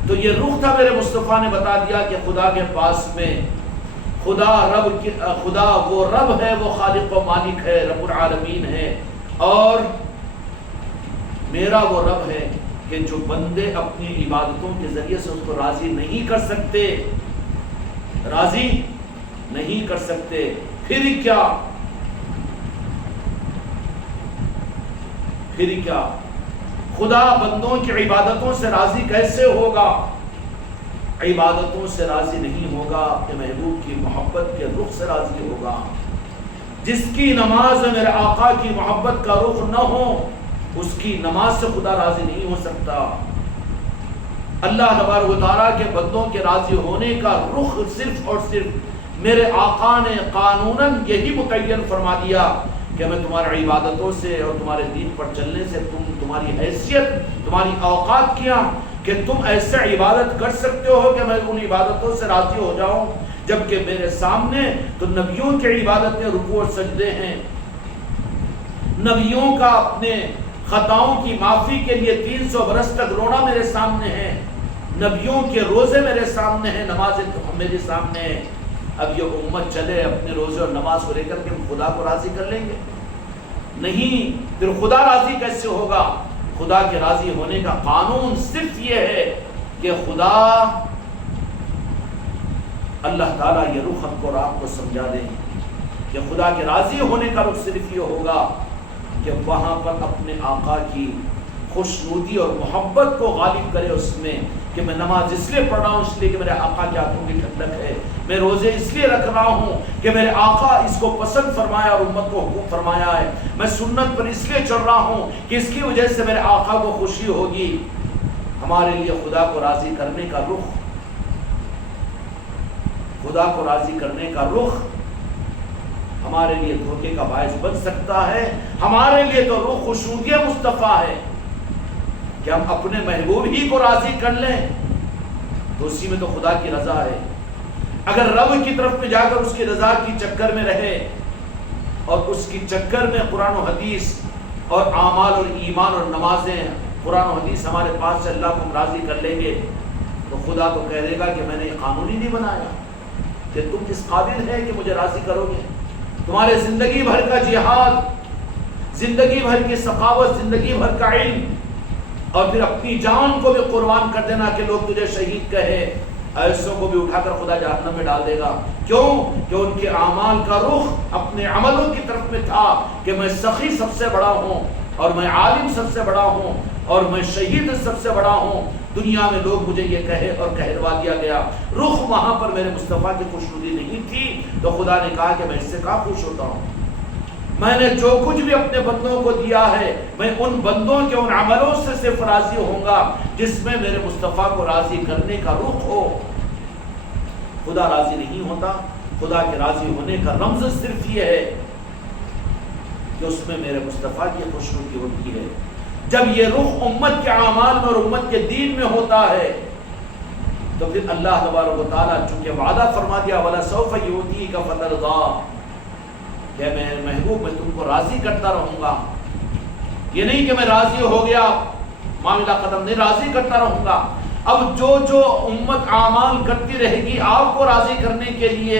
تو یہ رخ تھا میرے مصطفیٰ نے بتا دیا کہ خدا کے پاس میں خدا وہ رب ہے، وہ خالق و مالک ہے، رب العالمین ہے، اور میرا وہ رب ہے کہ جو بندے اپنی عبادتوں کے ذریعے سے اس کو راضی نہیں کر سکتے، راضی نہیں کر سکتے، پھر کیا خدا بندوں کی عبادتوں سے راضی کیسے ہوگا؟ عبادتوں سے راضی نہیں ہوگا، اپنے محبوب کی محبت کے رخ سے راضی ہوگا۔ جس کی نماز میں میرے آقا کی محبت کا رخ نہ ہو، اس کی نماز سے خدا راضی نہیں ہو سکتا۔ اللہ تبارک و تعالیٰ کے بندوں کے راضی ہونے کا رخ صرف اور صرف میرے آقا نے قانوناً یہی متعین فرما دیا کہ میں تمہاری عبادتوں سے اور تمہارے دین پر چلنے سے تمہاری حیثیت، تمہاری اوقات کیا کہ تم ایسے عبادت کر سکتے ہو کہ میں ان عبادتوں سے راضی ہو جاؤں، جبکہ میرے سامنے تو نبیوں کی عبادتیں رکوع اور سجدے ہیں، نبیوں کا اپنے خطاؤں کی معافی کے لیے 300 برس تک رونا میرے سامنے ہے، نبیوں کے روزے میرے سامنے ہیں، نمازیں میرے سامنے ہیں، اب یہ امت چلے اپنے روزے اور نماز کو لے کر کے ہم خدا کو راضی کر لیں گے؟ نہیں. پھر خدا راضی کیسے ہوگا؟ خدا کے راضی ہونے کا قانون صرف یہ ہے کہ خدا اللہ تعالیٰ یہ رخ ہم کو اور آپ کو سمجھا دیں کہ خدا کے راضی ہونے کا رخ صرف یہ ہوگا کہ وہاں پر اپنے آقا کی خوشنودی اور محبت کو غالب کرے اس میں، کہ میں نماز اس لیے پڑھ رہا ہوں اس لیے کہ میرے آقا کے ہاتھوں کی ٹھنڈک ہے، میں روزے اس لیے رکھ رہا ہوں کہ میرے آقا اس کو پسند فرمایا اور امت کو حکم فرمایا ہے، میں سنت پر اس لیے چل رہا ہوں کہ اس کی وجہ سے میرے آقا کو خوشی ہوگی. ہمارے لیے خدا کو راضی کرنے کا رخ، خدا کو راضی کرنے کا رخ ہمارے لیے دھوکے کا باعث بن سکتا ہے. ہمارے لیے تو رخ خوشنودی مصطفیٰ ہے کہ ہم اپنے محبوب ہی کو راضی کر لیں، تو اسی میں تو خدا کی رضا ہے. اگر رب کی طرف میں جا کر اس کی رضا کی چکر میں رہے اور اس کی چکر میں قرآن و حدیث اور اعمال اور ایمان اور نمازیں، قرآن و حدیث ہمارے پاس سے اللہ کو ہم راضی کر لیں گے، تو خدا تو کہہ دے گا کہ میں نے یہ قانون ہی نہیں بنایا کہ تم اس قابل ہے کہ مجھے راضی کرو گے. تمہارے زندگی بھر کا جہاد، زندگی بھر کی سخاوت، زندگی بھر کا علم، اور پھر اپنی جان کو بھی قربان کر دینا کہ لوگ تجھے شہید کہے، ایسوں کو بھی اٹھا کر خدا جہنم میں ڈال دے گا. کیوں؟ کہ ان کے اعمال کا رخ اپنے عملوں کی طرف میں تھا کہ میں سخی سب سے بڑا ہوں اور میں عالم سب سے بڑا ہوں اور میں شہید سب سے بڑا ہوں. دنیا میں لوگ مجھے یہ کہے اور کہلوا دیا گیا. رخ وہاں پر میرے مصطفیٰ کی خوشنودی نہیں تھی، تو خدا نے کہا کہ میں اس سے کہاں خوش ہوتا ہوں. میں نے جو کچھ بھی اپنے بندوں کو دیا ہے میں ان بندوں کے ان عملوں سے صرف راضی ہوں گا جس میں میرے مصطفیٰ کو راضی کرنے کا رخ ہو. خدا راضی نہیں ہوتا. خدا کے راضی ہونے کا رمز صرف یہ ہے کہ اس میں میرے مصطفیٰ کی خوشنودی ہوتی ہے. جب یہ رخ امت کے اعمال میں اور امت کے دین میں ہوتا ہے تو پھر اللہ تبارک و تعالیٰ چونکہ وعدہ فرما دیا وَلَسَوْفَ يُؤْتِيكَ فَتَرْضَىٰ، کہ میں محبوب میں تم کو راضی کرتا رہوں گا. یہ نہیں کہ میں راضی ہو گیا معاملہ ختم، نہیں، راضی کرتا رہوں گا. اب جو امت اعمال کرتی رہے گی آپ کو راضی کرنے کے لیے،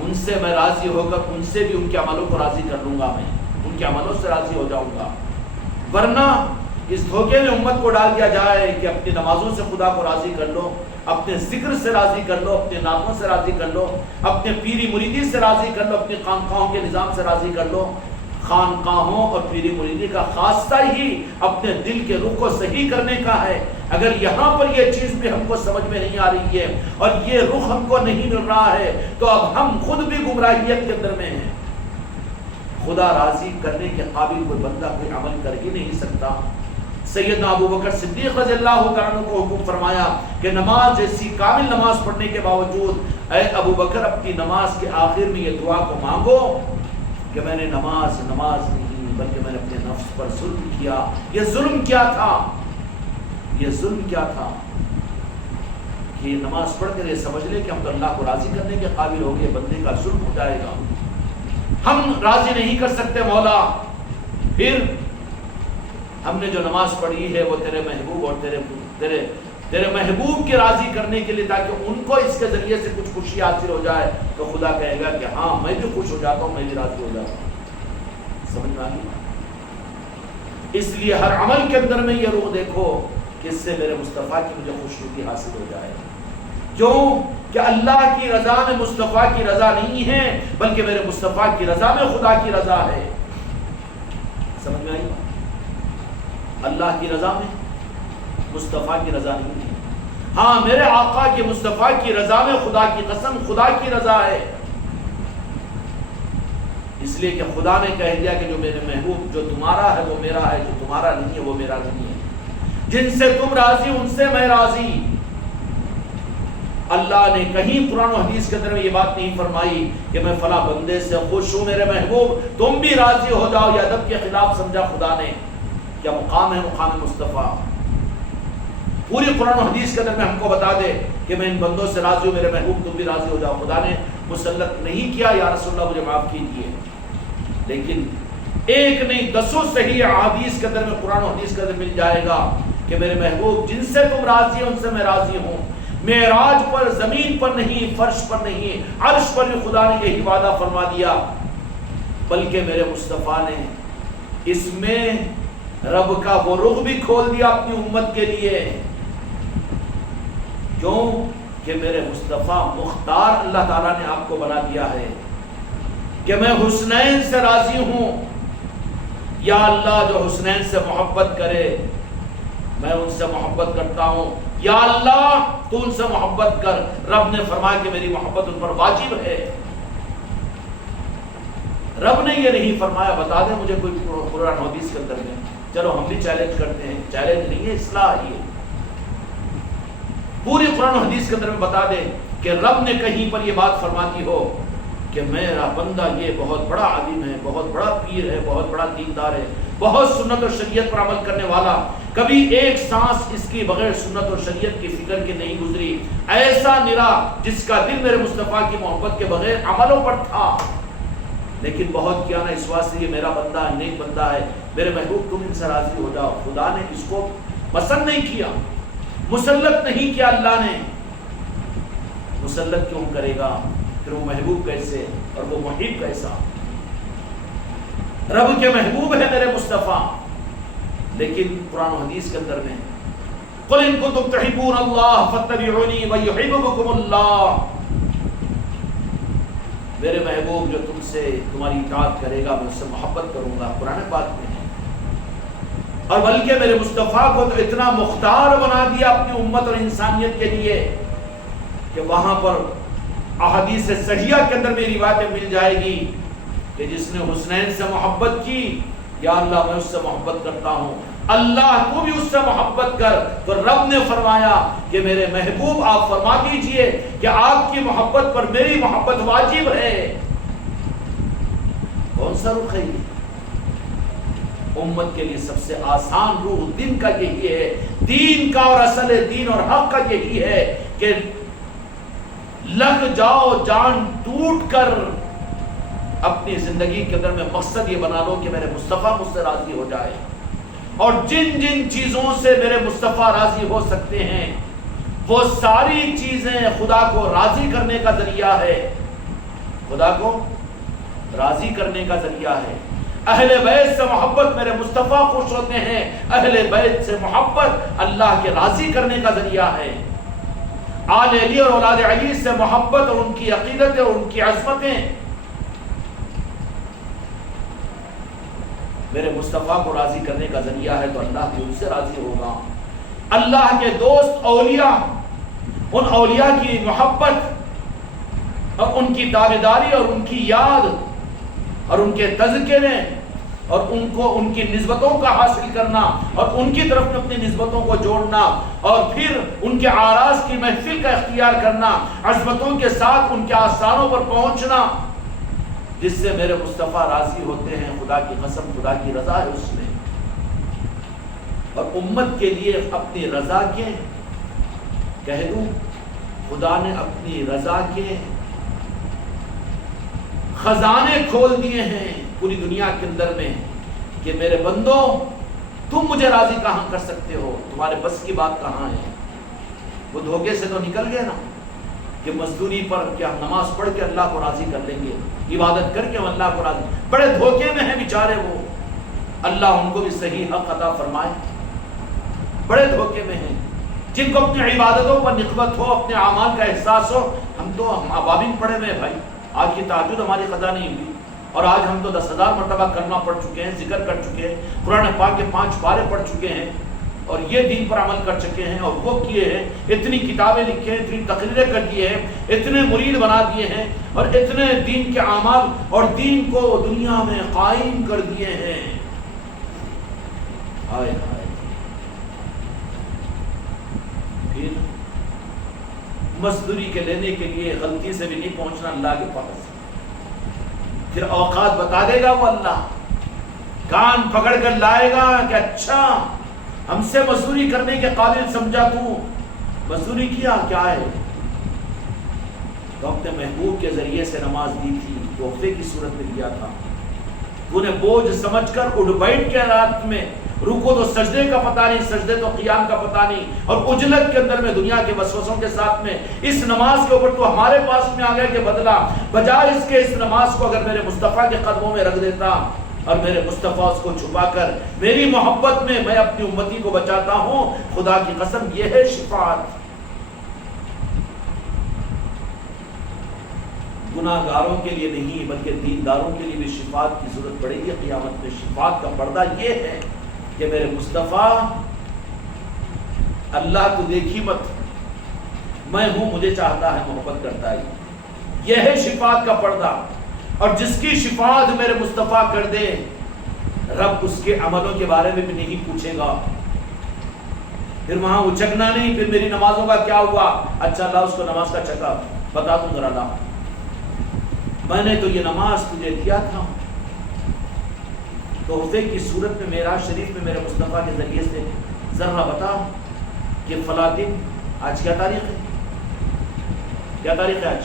ان سے میں راضی ہو کر ان سے بھی ان کے عملوں کو راضی کر لوں گا، میں ان کے عملوں سے راضی ہو جاؤں گا. ورنہ اس دھوکے میں امت کو ڈال دیا جائے کہ اپنی نمازوں سے خدا کو راضی کر لو، اپنے ذکر سے راضی کر لو، اپنے نعتوں سے راضی کر لو، اپنے پیری مریدی سے راضی کر لو، اپنی خانقاہوں کے نظام سے راضی کر لو. خانقاہوں اور پیری مریدی کا خاصہ ہی اپنے دل کے رخ کو صحیح کرنے کا ہے. اگر یہاں پر یہ چیز بھی ہم کو سمجھ میں نہیں آ رہی ہے اور یہ رخ ہم کو نہیں مل رہا ہے تو اب ہم خود بھی گمراہیت کے اندر میں ہیں. خدا راضی کرنے کے قابل کوئی بندہ کوئی عمل کر ہی نہیں سکتا. سیدنا ابو بکر صدیق رضی اللہ تعالیٰ عنہ کو حکم فرمایا کہ نماز جیسی کامل نماز پڑھنے کے باوجود اے ابو بکر اپنی نماز کے آخر میں یہ دعا کو مانگو کہ میں نے نماز نہیں بلکہ میں نے اپنے نفس پر ظلم کیا. یہ ظلم کیا تھا؟ یہ ظلم کیا تھا کہ یہ نماز پڑھ کر یہ سمجھ لے کہ ہم تو اللہ کو راضی کرنے کے قابل ہو گئے، بندے کا ظلم ہو جائے گا، ہم راضی نہیں کر سکتے مولا. پھر ہم نے جو نماز پڑھی ہے وہ تیرے محبوب اور تیرے محبوب کے راضی کرنے کے لیے تاکہ ان کو اس کے ذریعے سے کچھ خوشی حاصل ہو جائے، تو خدا کہے گا کہ ہاں میں بھی خوش ہو جاتا ہوں، میں بھی راضی ہو جاتا ہوں. سمجھ میں آ گئی؟ اس لیے ہر عمل کے اندر میں یہ روح دیکھو کہ اس سے میرے مصطفیٰ کی مجھے خوشنودی حاصل ہو جائے. کیوں کہ اللہ کی رضا میں مصطفیٰ کی رضا نہیں ہے بلکہ میرے مصطفیٰ کی رضا میں خدا کی رضا ہے. سمجھ میں آئی؟ اللہ کی رضا میں مصطفیٰ کی رضا نہیں ہے. ہاں میرے آقا کی مصطفیٰ کی رضا میں خدا کی قسم خدا کی رضا ہے. اس لیے کہ خدا نے کہہ دیا کہ جو میرے محبوب جو تمہارا ہے وہ میرا ہے، جو تمہارا نہیں ہے وہ میرا نہیں ہے. جن سے تم راضی ان سے میں راضی. اللہ نے کہیں قرآن و حدیث کے اندر میں یہ بات نہیں فرمائی کہ میں فلاں بندے سے خوش ہوں میرے محبوب تم بھی راضی ہو جاؤ. یہ ادب کے خلاف سمجھا خدا نے. کیا مقام ہے مقام مصطفیٰ؟ پوری قرآن و حدیث کے اندر میں ہم کو بتا دے کہ میں ان بندوں سے راضی ہوں میرے محبوب تم بھی راضی ہو جاؤ. خدا نے مسلط نہیں کیا یا رسول اللہ مجھے معاف کیجیے، لیکن ایک نہیں دسوں صحیح احادیث کے اندر میں قرآن و حدیث کے اندر مل جائے گا کہ میرے محبوب جن سے تم راضی ہیں ان سے میں راضی ہوں. معراج پر زمین پر نہیں، فرش پر نہیں، عرش پر بھی خدا نے یہی وعدہ فرما دیا، بلکہ میرے مصطفیٰ نے اس میں رب کا وہ رخ بھی کھول دیا اپنی امت کے لیے۔ کیوں کہ میرے مصطفیٰ مختار اللہ تعالیٰ نے آپ کو بنا دیا ہے کہ میں حسنین سے راضی ہوں۔ یا اللہ جو حسنین سے محبت کرے میں ان سے محبت کرتا ہوں، یا اللہ تو ان سے محبت کر۔ رب نے فرمایا کہ میری محبت ان پر واجب ہے۔ رب نے یہ نہیں فرمایا بتا دیں مجھے کوئی قرآن حدیث کے اندر میں، چلو ہم بھی چیلنج کرتے ہیں، چیلنج نہیں ہے، اصلاح ہے۔ پوری قرآن حدیث کے اندر میں بتا دیں کہ رب نے کہیں پر یہ بات فرماتی ہو کہ میرا بندہ یہ بہت بڑا عالم ہے، بہت بڑا پیر ہے، بہت بڑا دیندار ہے، بہت سنت اور شریعت پر عمل کرنے والا، کبھی ایک سانس اس کی بغیر سنت اور شریعت کی فکر کے نہیں گزری، ایسا نرا جس کا دل میرے مصطفیٰ کی محبت کے بغیر عملوں پر تھا، لیکن بہت کیا نا اس واسطے یہ میرا بندہ ہے، نیک بندہ ہے، میرے محبوب تم ان سے راضی ہو جاؤ۔ خدا نے اس کو پسند نہیں کیا، مسلط نہیں کیا۔ اللہ نے مسلط کیوں کرے گا؟ پھر وہ محبوب کیسے اور وہ محب کیسا؟ رب کے محبوب ہے میرے مصطفیٰ، لیکن قرآن و حدیث کے اندر میں قل ان کنتم تحبون اللہ فاتبعونی ویحببکم اللہ، میرے محبوب جو تم سے تمہاری اطاعت کرے گا میں اس سے محبت کروں گا، قرآن پاک میں ہے۔ اور بلکہ میرے مصطفیٰ کو تو اتنا مختار بنا دیا اپنی امت اور انسانیت کے لیے کہ وہاں پر احادیث صحیحہ کے اندر میری باتیں مل جائے گی کہ جس نے حسنین سے محبت کی، یا اللہ میں اس سے محبت کرتا ہوں، اللہ تو بھی اس سے محبت کر۔ تو رب نے فرمایا کہ میرے محبوب آپ فرما دیجئے کہ آپ کی محبت پر میری محبت واجب ہے۔ کون سا رخ ہے یہ؟ امت کے لیے سب سے آسان روح دین کا یہی ہے، دین کا اور اصل دین اور حق کا یہی ہے کہ لگ جاؤ جان ٹوٹ کر اپنی زندگی کے اندر میں مقصد یہ بنا لو کہ میرے مصطفیٰ مجھ سے راضی ہو جائے، اور جن جن چیزوں سے میرے مصطفیٰ راضی ہو سکتے ہیں وہ ساری چیزیں خدا کو راضی کرنے کا ذریعہ ہے، خدا کو راضی کرنے کا ذریعہ ہے۔ اہل بیت سے محبت میرے مصطفیٰ خوش ہوتے ہیں، اہل بیت سے محبت اللہ کے راضی کرنے کا ذریعہ ہے۔ آل علی اور اولاد علی سے محبت اور ان کی عقیدتیں اور ان کی عظمتیں میرے مصطفیٰ کو راضی کرنے کا ذریعہ ہے، تو اللہ بھی ان سے راضی ہوگا۔ اللہ کے دوست اولیاء، ان اولیاء کی محبت اور ان کی تابعداری اور ان کی یاد اور ان کے تذکرے اور ان کو ان کی نسبتوں کا حاصل کرنا اور ان کی طرف میں اپنی نسبتوں کو جوڑنا اور پھر ان کے آراز کی محفل کا اختیار کرنا، عظمتوں کے ساتھ ان کے آستانوں پر پہنچنا، جس سے میرے مصطفیٰ راضی ہوتے ہیں، خدا کی قسم خدا کی رضا ہے اس میں۔ اور امت کے لیے اپنی رضا کے کہہ دوں، خدا نے اپنی رضا کے خزانے کھول دیے ہیں پوری دنیا کے اندر میں کہ میرے بندو تم مجھے راضی کہاں کر سکتے ہو، تمہارے بس کی بات کہاں ہے۔ وہ دھوکے سے تو نکل گئے نا کہ مزدوری پر کیا نماز پڑھ کے اللہ کو راضی کر لیں گے، عبادت کر کے ہم اللہ کو راضی، بڑے دھوکے میں ہیں بیچارے وہ، اللہ ان کو بھی صحیح حق عطا فرمائے۔ بڑے دھوکے میں ہیں جن کو اپنی عبادتوں پر نسبت ہو، اپنے اعمال کا احساس ہو۔ ہم تو ابابین پڑھے ہوئے بھائی، آج کی تہجد ہماری قضا نہیں ہوئی اور آج ہم تو 10,000 مرتبہ کلمہ پڑھ چکے ہیں، ذکر کر چکے ہیں، قرآن پاک کے 5 پارے پڑھ چکے ہیں اور یہ دین پر عمل کر چکے ہیں اور وہ کیے ہیں، اتنی کتابیں لکھے ہیں، اتنی تقریریں کر دیے ہیں، اتنے مرید بنا دیے ہیں اور اتنے دین کے اعمال اور دین کو دنیا میں قائم کر دیے ہیں۔ ہائے ہائے، پھر مزدوری کے لینے کے لیے غلطی سے بھی نہیں پہنچنا اللہ کے پاس، پھر اوقات بتا دے گا وہ اللہ، کان پکڑ کر لائے گا کہ اچھا ہم سے مزدوری کرنے کے قابل سمجھا، تو مزدوری کیا کیا ہے؟ تو اپنے محبوب کے ذریعے سے نماز دی تھی، تحفے کی صورت میں دیا تھا، تو نے بوجھ سمجھ کر اٹھ بیٹھ کے رات میں رکو تو سجدے کا پتہ نہیں، سجدے تو قیام کا پتہ نہیں، اور اجلت کے اندر میں دنیا کے وسوسوں کے ساتھ میں اس نماز کے اوپر تو ہمارے پاس میں آ گیا کہ بدلا، بجائے اس کے اس نماز کو اگر میرے مصطفیٰ کے قدموں میں رکھ دیتا اور میرے مصطفیٰ اس کو چھپا کر میری محبت میں میں اپنی امتی کو بچاتا ہوں، خدا کی قسم یہ ہے شفاعت۔ گناہ گاروں کے لیے نہیں بلکہ دینداروں کے لیے بھی شفاعت کی ضرورت پڑے گی قیامت میں۔ شفاعت کا پردہ یہ ہے کہ میرے مصطفیٰ، اللہ تو دیکھی مت، میں ہوں، مجھے چاہتا ہے، محبت کرتا ہے، یہ ہے شفاعت کا پردہ۔ اور جس کی شفاعت میرے مصطفیٰ کر دے، رب اس کے عملوں کے بارے میں بھی نہیں پوچھے گا، پھر وہاں اچکنا نہیں، پھر میری نمازوں کا کیا ہوا، اچھا اللہ اس کو نماز کا چکا بتا دوں ذرا، اللہ میں نے تو یہ نماز تجھے دیا تھا تحفے کی صورت میں، معراج شریف میں میرے مصطفیٰ کے ذریعے سے، ذرا بتا کہ فلاں دن، آج کیا تاریخ ہے، کیا تاریخ ہے آج،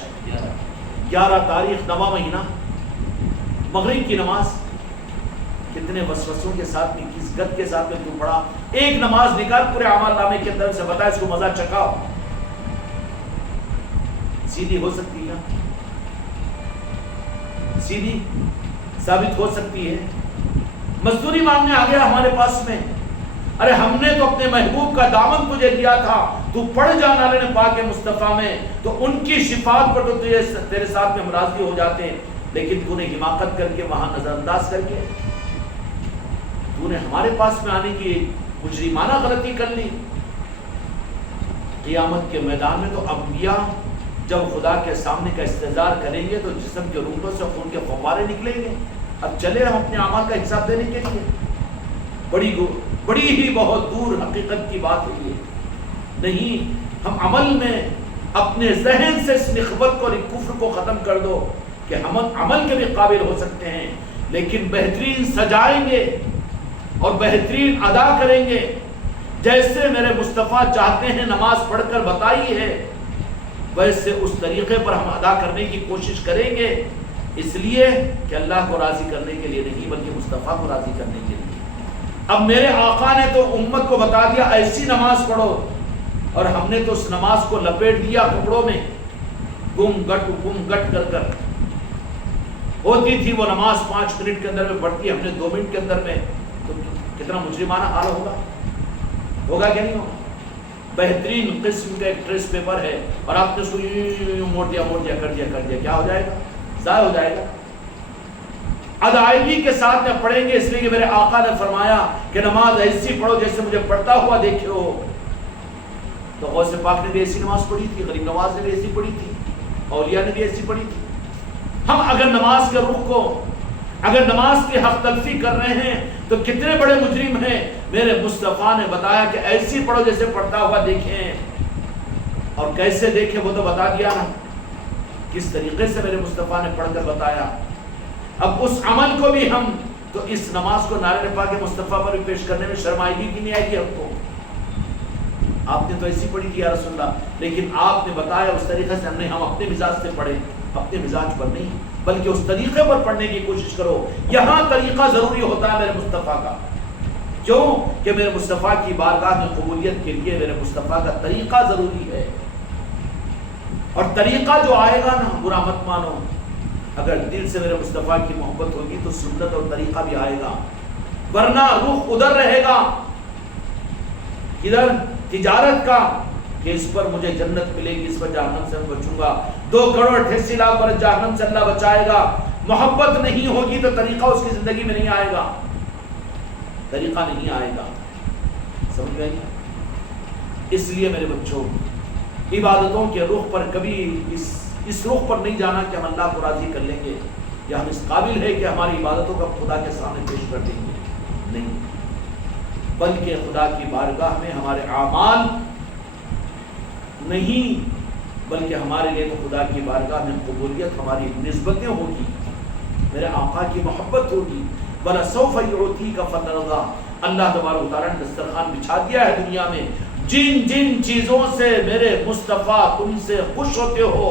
11 تاریخ 9واں مہینہ، مغرب کی نماز، کتنے وسوسوں کے ساتھ میں، کس گد کے ساتھ میں تو پڑھا، ایک نماز نکال پورے اعمال نامے کے اندر سے، بتا اس کو مزہ چکاؤ، سیدھی ہو سکتی ہے، سیدھی ثابت ہو سکتی ہے، مزدوری مانگنے آ گیا ہمارے پاس میں، ارے ہم نے تو اپنے محبوب کا دامن تجھے دیا تھا، تو پڑھ جانا نے پاک مصطفیٰ میں، تو ان کی شفاعت پر تو تیرے ساتھ میں راضی ہو جاتے ہیں، لیکن تو نے حماقت کر کے وہاں نظر انداز کر کے تو نے ہمارے پاس میں آنے کی مجرمانہ غلطی کر لی۔ قیامت کے میدان میں تو انبیاء جب خدا کے سامنے کا استحضار کریں گے تو جسم کے روٹوں سے خون کے فوارے نکلیں گے۔ اب چلے ہم اپنے اعمال کا حساب دینے کے لیے، بڑی ہی بہت دور حقیقت کی بات ہے یہ، نہیں، ہم عمل میں اپنے ذہن سے اس نخوت کو اور کفر کو ختم کر دو کہ ہم عمل کے بھی قابل ہو سکتے ہیں، لیکن بہترین سجائیں گے اور بہترین ادا کریں گے، جیسے میرے مصطفیٰ چاہتے ہیں نماز پڑھ کر بتائی ہے، ویسے اس طریقے پر ہم ادا کرنے کی کوشش کریں گے، اس لیے کہ اللہ کو راضی کرنے کے لیے نہیں بلکہ مصطفیٰ کو راضی کرنے کے لیے۔ اب میرے آقا نے تو امت کو بتا دیا ایسی نماز پڑھو، اور ہم نے تو اس نماز کو لپیٹ دیا کپڑوں میں، گم گٹ کر ہوتی تھی وہ نماز 5 منٹ کے اندر میں پڑھتی، ہم نے 2 منٹ کے اندر میں، تو کتنا مجرمانہ حال ہوگا کہ نہیں ہوگا؟ بہترین قسم کا ایک ٹریس پیپر ہے اور آپ نے اس کو موڑ دیا کر دیا، کیا ہو جائے گا؟ ضائع ہو جائے گا۔ ادائیگی کے ساتھ میں پڑھیں گے، اس لیے کہ میرے آقا نے فرمایا کہ نماز ایسی پڑھو جیسے مجھے پڑھتا ہوا دیکھے ہو۔ تو غوث پاک نے بھی ایسی نماز پڑھی تھی، غریب نواز نے بھی ایسی پڑھی تھی، اولیاء نے بھی ایسی پڑھی تھی۔ ہم اگر نماز کے رخ کو، اگر نماز کی حق تلفی کر رہے ہیں تو کتنے بڑے مجرم ہیں۔ میرے مصطفیٰ نے بتایا کہ ایسی پڑھو جیسے پڑھتا ہوا دیکھیں، اور کیسے دیکھیں وہ تو بتا دیا نا، کس طریقے سے میرے مصطفیٰ نے پڑھ کر بتایا۔ اب اس عمل کو بھی ہم تو اس نماز کو نعرہ پاک مصطفیٰ پر بھی پیش کرنے میں شرمائیگی کی نہیں آئے گی ہم کو۔ آپ نے تو ایسی پڑھی تھی یا رسول اللہ، لیکن آپ نے بتایا اس طریقے سے، ہم نے ہم اپنے مزاج سے پڑھے، اپنے مزاج پر نہیں بلکہ اس طریقے پر پڑھنے کی کوشش کرو۔ یہاں طریقہ ضروری ہوتا ہے میرے مصطفیٰ کا، کیوں کہ میرے مصطفیٰ کی بارگاہ میں قبولیت کے لیے میرے مصطفیٰ کا طریقہ ضروری ہے، اور طریقہ جو آئے گا نا برا مت مانو، اگر دل سے میرے مصطفیٰ کی محبت ہوگی تو سنت اور طریقہ بھی آئے گا، ورنہ رخ ادھر رہے گا، ادھر تجارت کا کہ اس پر مجھے جنت ملے گی، اس پر جہنم سے میں بچوں گا، 2.88 کروڑ پر جہنم سے اللہ بچائے گا۔ محبت نہیں ہوگی تو طریقہ اس کی زندگی میں نہیں آئے گا، طریقہ نہیں آئے گا، سمجھ گئے؟ اس لیے میرے بچوں، عبادتوں کے رخ پر کبھی اس رخ پر نہیں جانا کہ ہم اللہ کو راضی کر لیں گے یا ہم اس قابل ہے کہ ہماری عبادتوں کو خدا کے سامنے پیش کر دیں گے، نہیں، بلکہ خدا کی بارگاہ میں ہمارے اعمال نہیں بلکہ ہمارے لیے تو خدا کی بارگاہ میں قبولیت، ہماری نسبتیں ہوگی، میرے آقا کی محبت ہوگی۔ وَلَسَوْفَ يُعْطِيكَ فَتَرْضَىٰ، اللہ تبارک و تعالیٰ نے دسترخوان بچھا دیا ہے دنیا میں، جن چیزوں سے میرے مصطفیٰ تم سے خوش ہوتے ہو،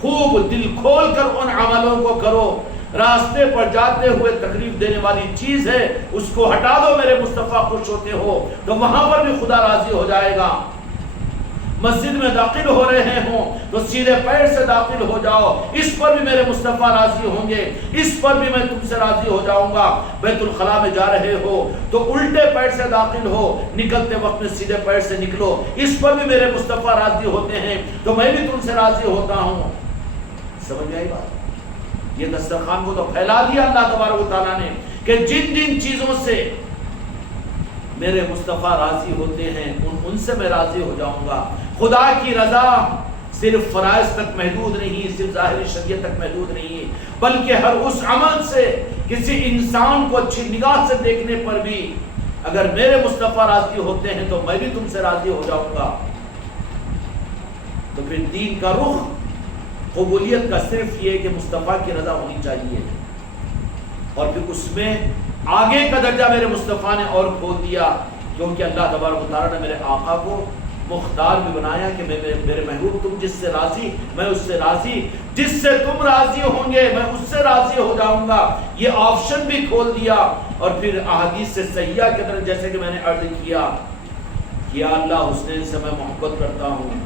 خوب دل کھول کر ان عملوں کو کرو راستے پر جاتے ہوئے تکلیف دینے والی چیز ہے، اس کو ہٹا دو، میرے مصطفیٰ خوش ہوتے ہو تو وہاں پر بھی خدا راضی ہو جائے گا۔ مسجد میں داخل ہو رہے ہوں تو سیدھے پیر سے داخل ہو جاؤ، اس پر بھی میرے مصطفیٰ راضی ہوں گے، اس پر بھی میں تم سے راضی ہو جاؤں گا۔ بیت الخلاء میں جا رہے ہو تو الٹے پیر سے داخل ہو، نکلتے وقت میں سیدھے پیر سے نکلو، اس پر بھی میرے مصطفیٰ راضی ہوتے ہیں تو میں بھی تم سے راضی ہوتا ہوں۔ سمجھ میں آئی بات؟ یہ دسترخوان کو تو پھیلا دیا اللہ تبارک و تعالیٰ نے کہ جن جن چیزوں سے میرے مصطفیٰ راضی ہوتے ہیں ان سے میں راضی ہو جاؤں گا۔ خدا کی رضا صرف فرائض تک محدود نہیں، صرف ظاہری شریعت تک محدود نہیں، بلکہ ہر اس عمل سے، کسی انسان کو اچھی نگاہ سے دیکھنے پر بھی اگر میرے مصطفیٰ راضی ہوتے ہیں تو میں بھی تم سے راضی ہو جاؤں گا۔ تو پھر دین کا رخ قبولیت کا صرف یہ کہ مصطفیٰ کی رضا ہونی چاہیے، اور پھر اس میں آگے کا درجہ میرے مصطفیٰ نے اور کھول دیا، کیونکہ اللہ تبارک و تعالیٰ نے میرے آقا کو مختار بھی بنایا کہ میرے محبوب تم جس سے راضی میں اس سے راضی، جس سے تم راضی ہوں گے میں اس سے راضی ہو جاؤں گا، یہ آپشن بھی کھول دیا۔ اور پھر احادیث سے صحیحہ کے اندر جیسے کہ میں نے عرض کیا کہ یا اللہ حسنین سے میں محبت کرتا ہوں،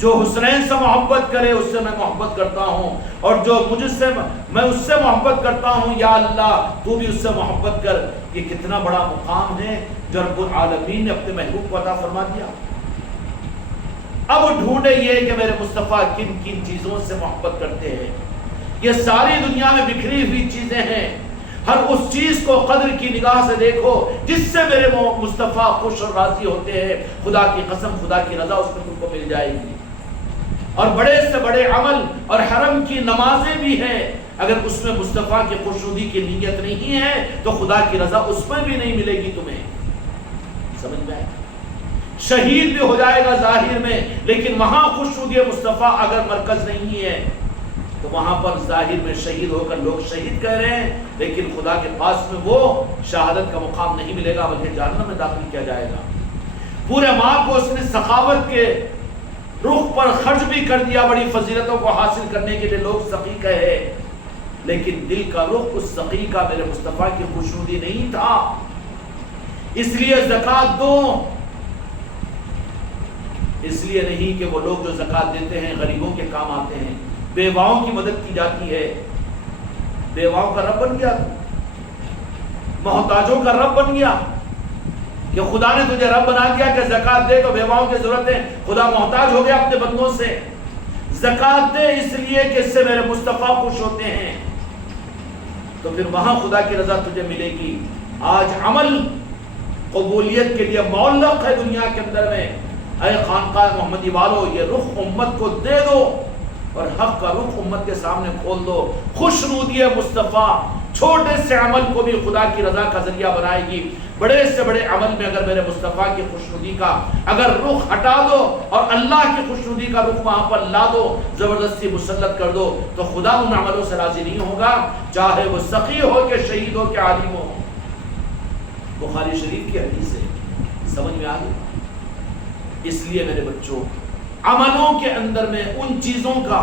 جو حسنین سے محبت کرے اس سے میں محبت کرتا ہوں، اور جو مجھ سے میں اس سے محبت کرتا ہوں، یا اللہ تو بھی اس سے محبت کر۔ یہ کتنا بڑا مقام ہے جو رب العالمین نے اپنے محبوب کو عطا فرما دیا۔ اب ڈھونڈے یہ کہ میرے مصطفیٰ کن کن چیزوں سے محبت کرتے ہیں۔ یہ ساری دنیا میں بکھری ہوئی چیزیں ہیں، ہر اس چیز کو قدر کی نگاہ سے دیکھو جس سے میرے مصطفیٰ خوش اور راضی ہوتے ہیں، خدا کی قسم خدا کی رضا اس میں تم کو مل جائے گی۔ اور بڑے سے بڑے عمل اور حرم کی نمازیں بھی ہیں، اگر اس میں مصطفیٰ کی خوشنودی کی نیت نہیں ہے تو خدا کی رضا اس میں بھی نہیں ملے گی تمہیں۔ سمجھ میں آئے؟ شہید بھی ہو جائے گا ظاہر میں، لیکن وہاں خوشنودی مصطفیٰ اگر مرکز نہیں ہے تو وہاں پر ظاہر میں شہید ہو کر لوگ شہید کہہ رہے ہیں، لیکن خدا کے پاس میں وہ شہادت کا مقام نہیں ملے گا، بلکہ جہنم میں داخل کیا جائے گا۔ پورے ماں کو اس نے سخاوت کے رخ پر خرچ بھی کر دیا، بڑی فضیلتوں کو حاصل کرنے کے لیے لوگ سخی کہے، لیکن دل کا رخ اس سخی کا میرے مصطفیٰ کی خوشنودی نہیں تھا۔ اس لیے زکوٰۃ دو، اس لیے نہیں کہ وہ لوگ جو زکوٰۃ دیتے ہیں غریبوں کے کام آتے ہیں، بیواؤں کی مدد کی جاتی ہے۔ بیواؤں کا رب بن گیا، محتاجوں کا رب بن گیا، کہ خدا نے تجھے رب بنا دیا کہ زکوٰۃ دے تو بیواؤں کی ضرورت ہے، خدا محتاج ہو گیا اپنے بندوں سے۔ زکوٰۃ دے اس لیے کہ اس سے میرے مصطفیٰ خوش ہوتے ہیں، تو پھر وہاں خدا کی رضا تجھے ملے گی۔ آج عمل قبولیت کے لیے معلق ہے دنیا کے اندر میں۔ اے خانقاہ محمدی والو، یہ رخ امت کو دے دو اور حق کا رخ امت کے سامنے کھول دو۔ خوشنودی مصطفیٰ چھوٹے سے عمل کو بھی خدا کی رضا کا ذریعہ بنائے گی۔ بڑے سے بڑے عمل میں اگر میرے مصطفیٰ کی خوشنودی کا اگر رخ ہٹا دو اور اللہ کی خوشنودی کا رخ وہاں پر لا دو، زبردستی مسلط کر دو، تو خدا ان عملوں سے راضی نہیں ہوگا، چاہے وہ سخی ہو کہ شہید ہو کہ عالم ہو۔ بخاری شریف کی حدیث ہے، سمجھ میں آ گئی؟ اس لیے میرے بچوں، عملوں کے اندر میں ان چیزوں کا،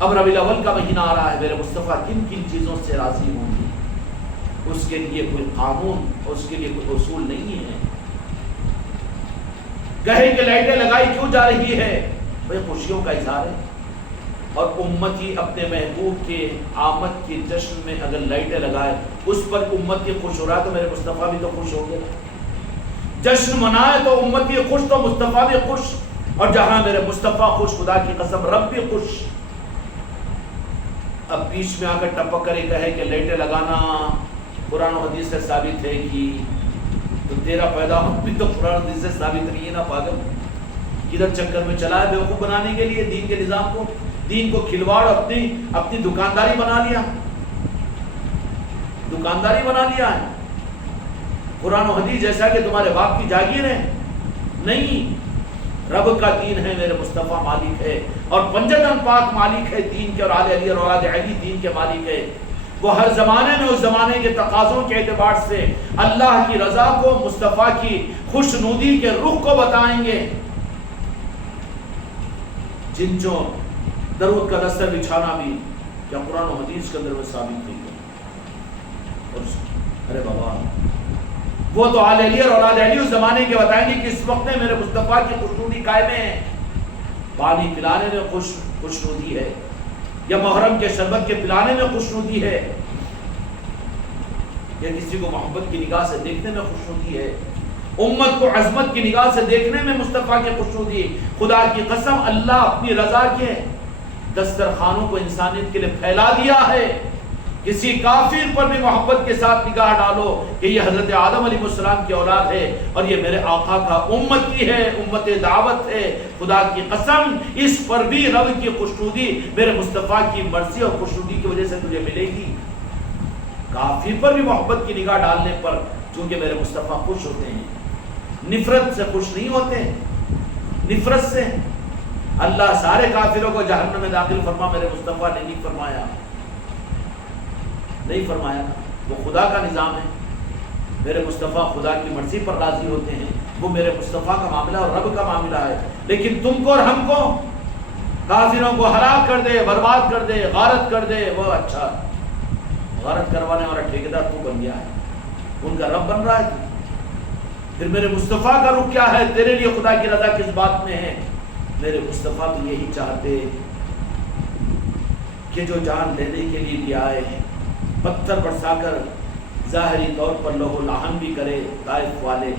اب ربیع الاول کا مہینہ آ رہا ہے، میرے مصطفیٰ کن کن چیزوں سے راضی ہوں گے، اس کے لیے کوئی قانون اور اس کے لیے کوئی اصول نہیں ہے۔ کہے کہ لائٹیں لگائی کیوں جا رہی ہے؟ بھئی خوشیوں کا اظہار ہے، اور امتی اپنے محبوب کے آمد کے جشن میں اگر لائٹیں لگائے، اس پر امتی خوش ہو رہا ہے تو میرے مصطفیٰ بھی تو خوش ہوں گے۔ جشن منائے تو امتی خوش تو مصطفیٰ بھی خوش، اور جہاں میرے مصطفیٰ خوش، خدا کی قسم رب بھی خوش۔ اب بیچ میں آ کر ٹپک کرے کہے کہ لائٹیں لگانا قرآن و حدیث سے ثابت ہے کہ، تو تیرا پیدا ہونا بھی تو قرآن و حدیث سے ثابت نہیں ہے نا پاگل۔ کدھر چکر میں چلا ہے بیوقوف بنانے کے لیے دین کے نظام کو، دین کو کھلواڑ اپنی دکانداری بنا لیا، دکانداری بنا لیا ہے۔ قرآن و حدیث جیسا کہ تمہارے باپ کی جاگیر ہے نہیں، رب کا دین ہے، میرے مصطفیٰ مالک ہے، اور پنجتن پاک مالک ہے دین کے، اور آل علی اور اولاد علی دین کے مالک ہے۔ وہ ہر زمانے میں اس زمانے کے تقاضوں کے اعتبار سے اللہ کی رضا کو، مصطفیٰ کی خوشنودی کے رخ کو بتائیں گے۔ جن جو درود کا دستر بچھانا بھی، کیا قرآن و حدیث کے اندر وہ ثابت نہیں ہے؟ اور ارے بابا وہ تو آل علی اور اولاد علی اس زمانے کے بتائیں گے کہ اس وقت میں میرے مصطفیٰ کی خوشنودی قائم ہے، پانی پلانے میں خوشنودی ہے، یا محرم کے شربت کے پلانے میں خوشنودی ہے، یا کسی کو محبت کی نگاہ سے دیکھنے میں خوشنودی ہے، امت کو عظمت کی نگاہ سے دیکھنے میں مصطفیٰ کی خوشنودی۔ خدا کی قسم اللہ اپنی رضا کے دسترخوانوں کو انسانیت کے لیے پھیلا دیا ہے۔ کسی کافر پر بھی محبت کے ساتھ نگاہ ڈالو کہ یہ حضرت آدم علیہ السلام کی اولاد ہے اور یہ میرے آقا کا امتی ہے، امت دعوت ہے، خدا کی قسم اس پر بھی رب کی خوشنودی میرے مصطفیٰ کی مرضی اور خوشنودی کی وجہ سے تجھے ملے گی۔ کافر پر بھی محبت کی نگاہ ڈالنے پر چونکہ میرے مصطفیٰ خوش ہوتے ہیں، نفرت سے خوش نہیں ہوتے، نفرت سے۔ اللہ سارے کافروں کو جہنم میں داخل فرما، میرے مصطفیٰ نے نہیں فرمایا، نہیں فرمایا۔ وہ خدا کا نظام ہے، میرے مصطفیٰ خدا کی مرضی پر راضی ہوتے ہیں، وہ میرے مصطفیٰ کا معاملہ اور رب کا معاملہ ہے۔ لیکن تم کو اور ہم کو، کافروں کو ہلاک کر دے، برباد کر دے، غارت کر دے، وہ اچھا غارت کروانے والا ٹھیکیدار تو بن گیا ہے، ان کا رب بن رہا ہے تو۔ پھر میرے مصطفیٰ کا رخ کیا ہے؟ تیرے لیے خدا کی رضا کس بات میں ہے؟ میرے مصطفیٰ تو یہی چاہتے کہ جو جان لینے کے لیے بھی آئے ہیں، پتھر برسا کر ظاہری طور پر لہو لہن بھی کرے طائف والے،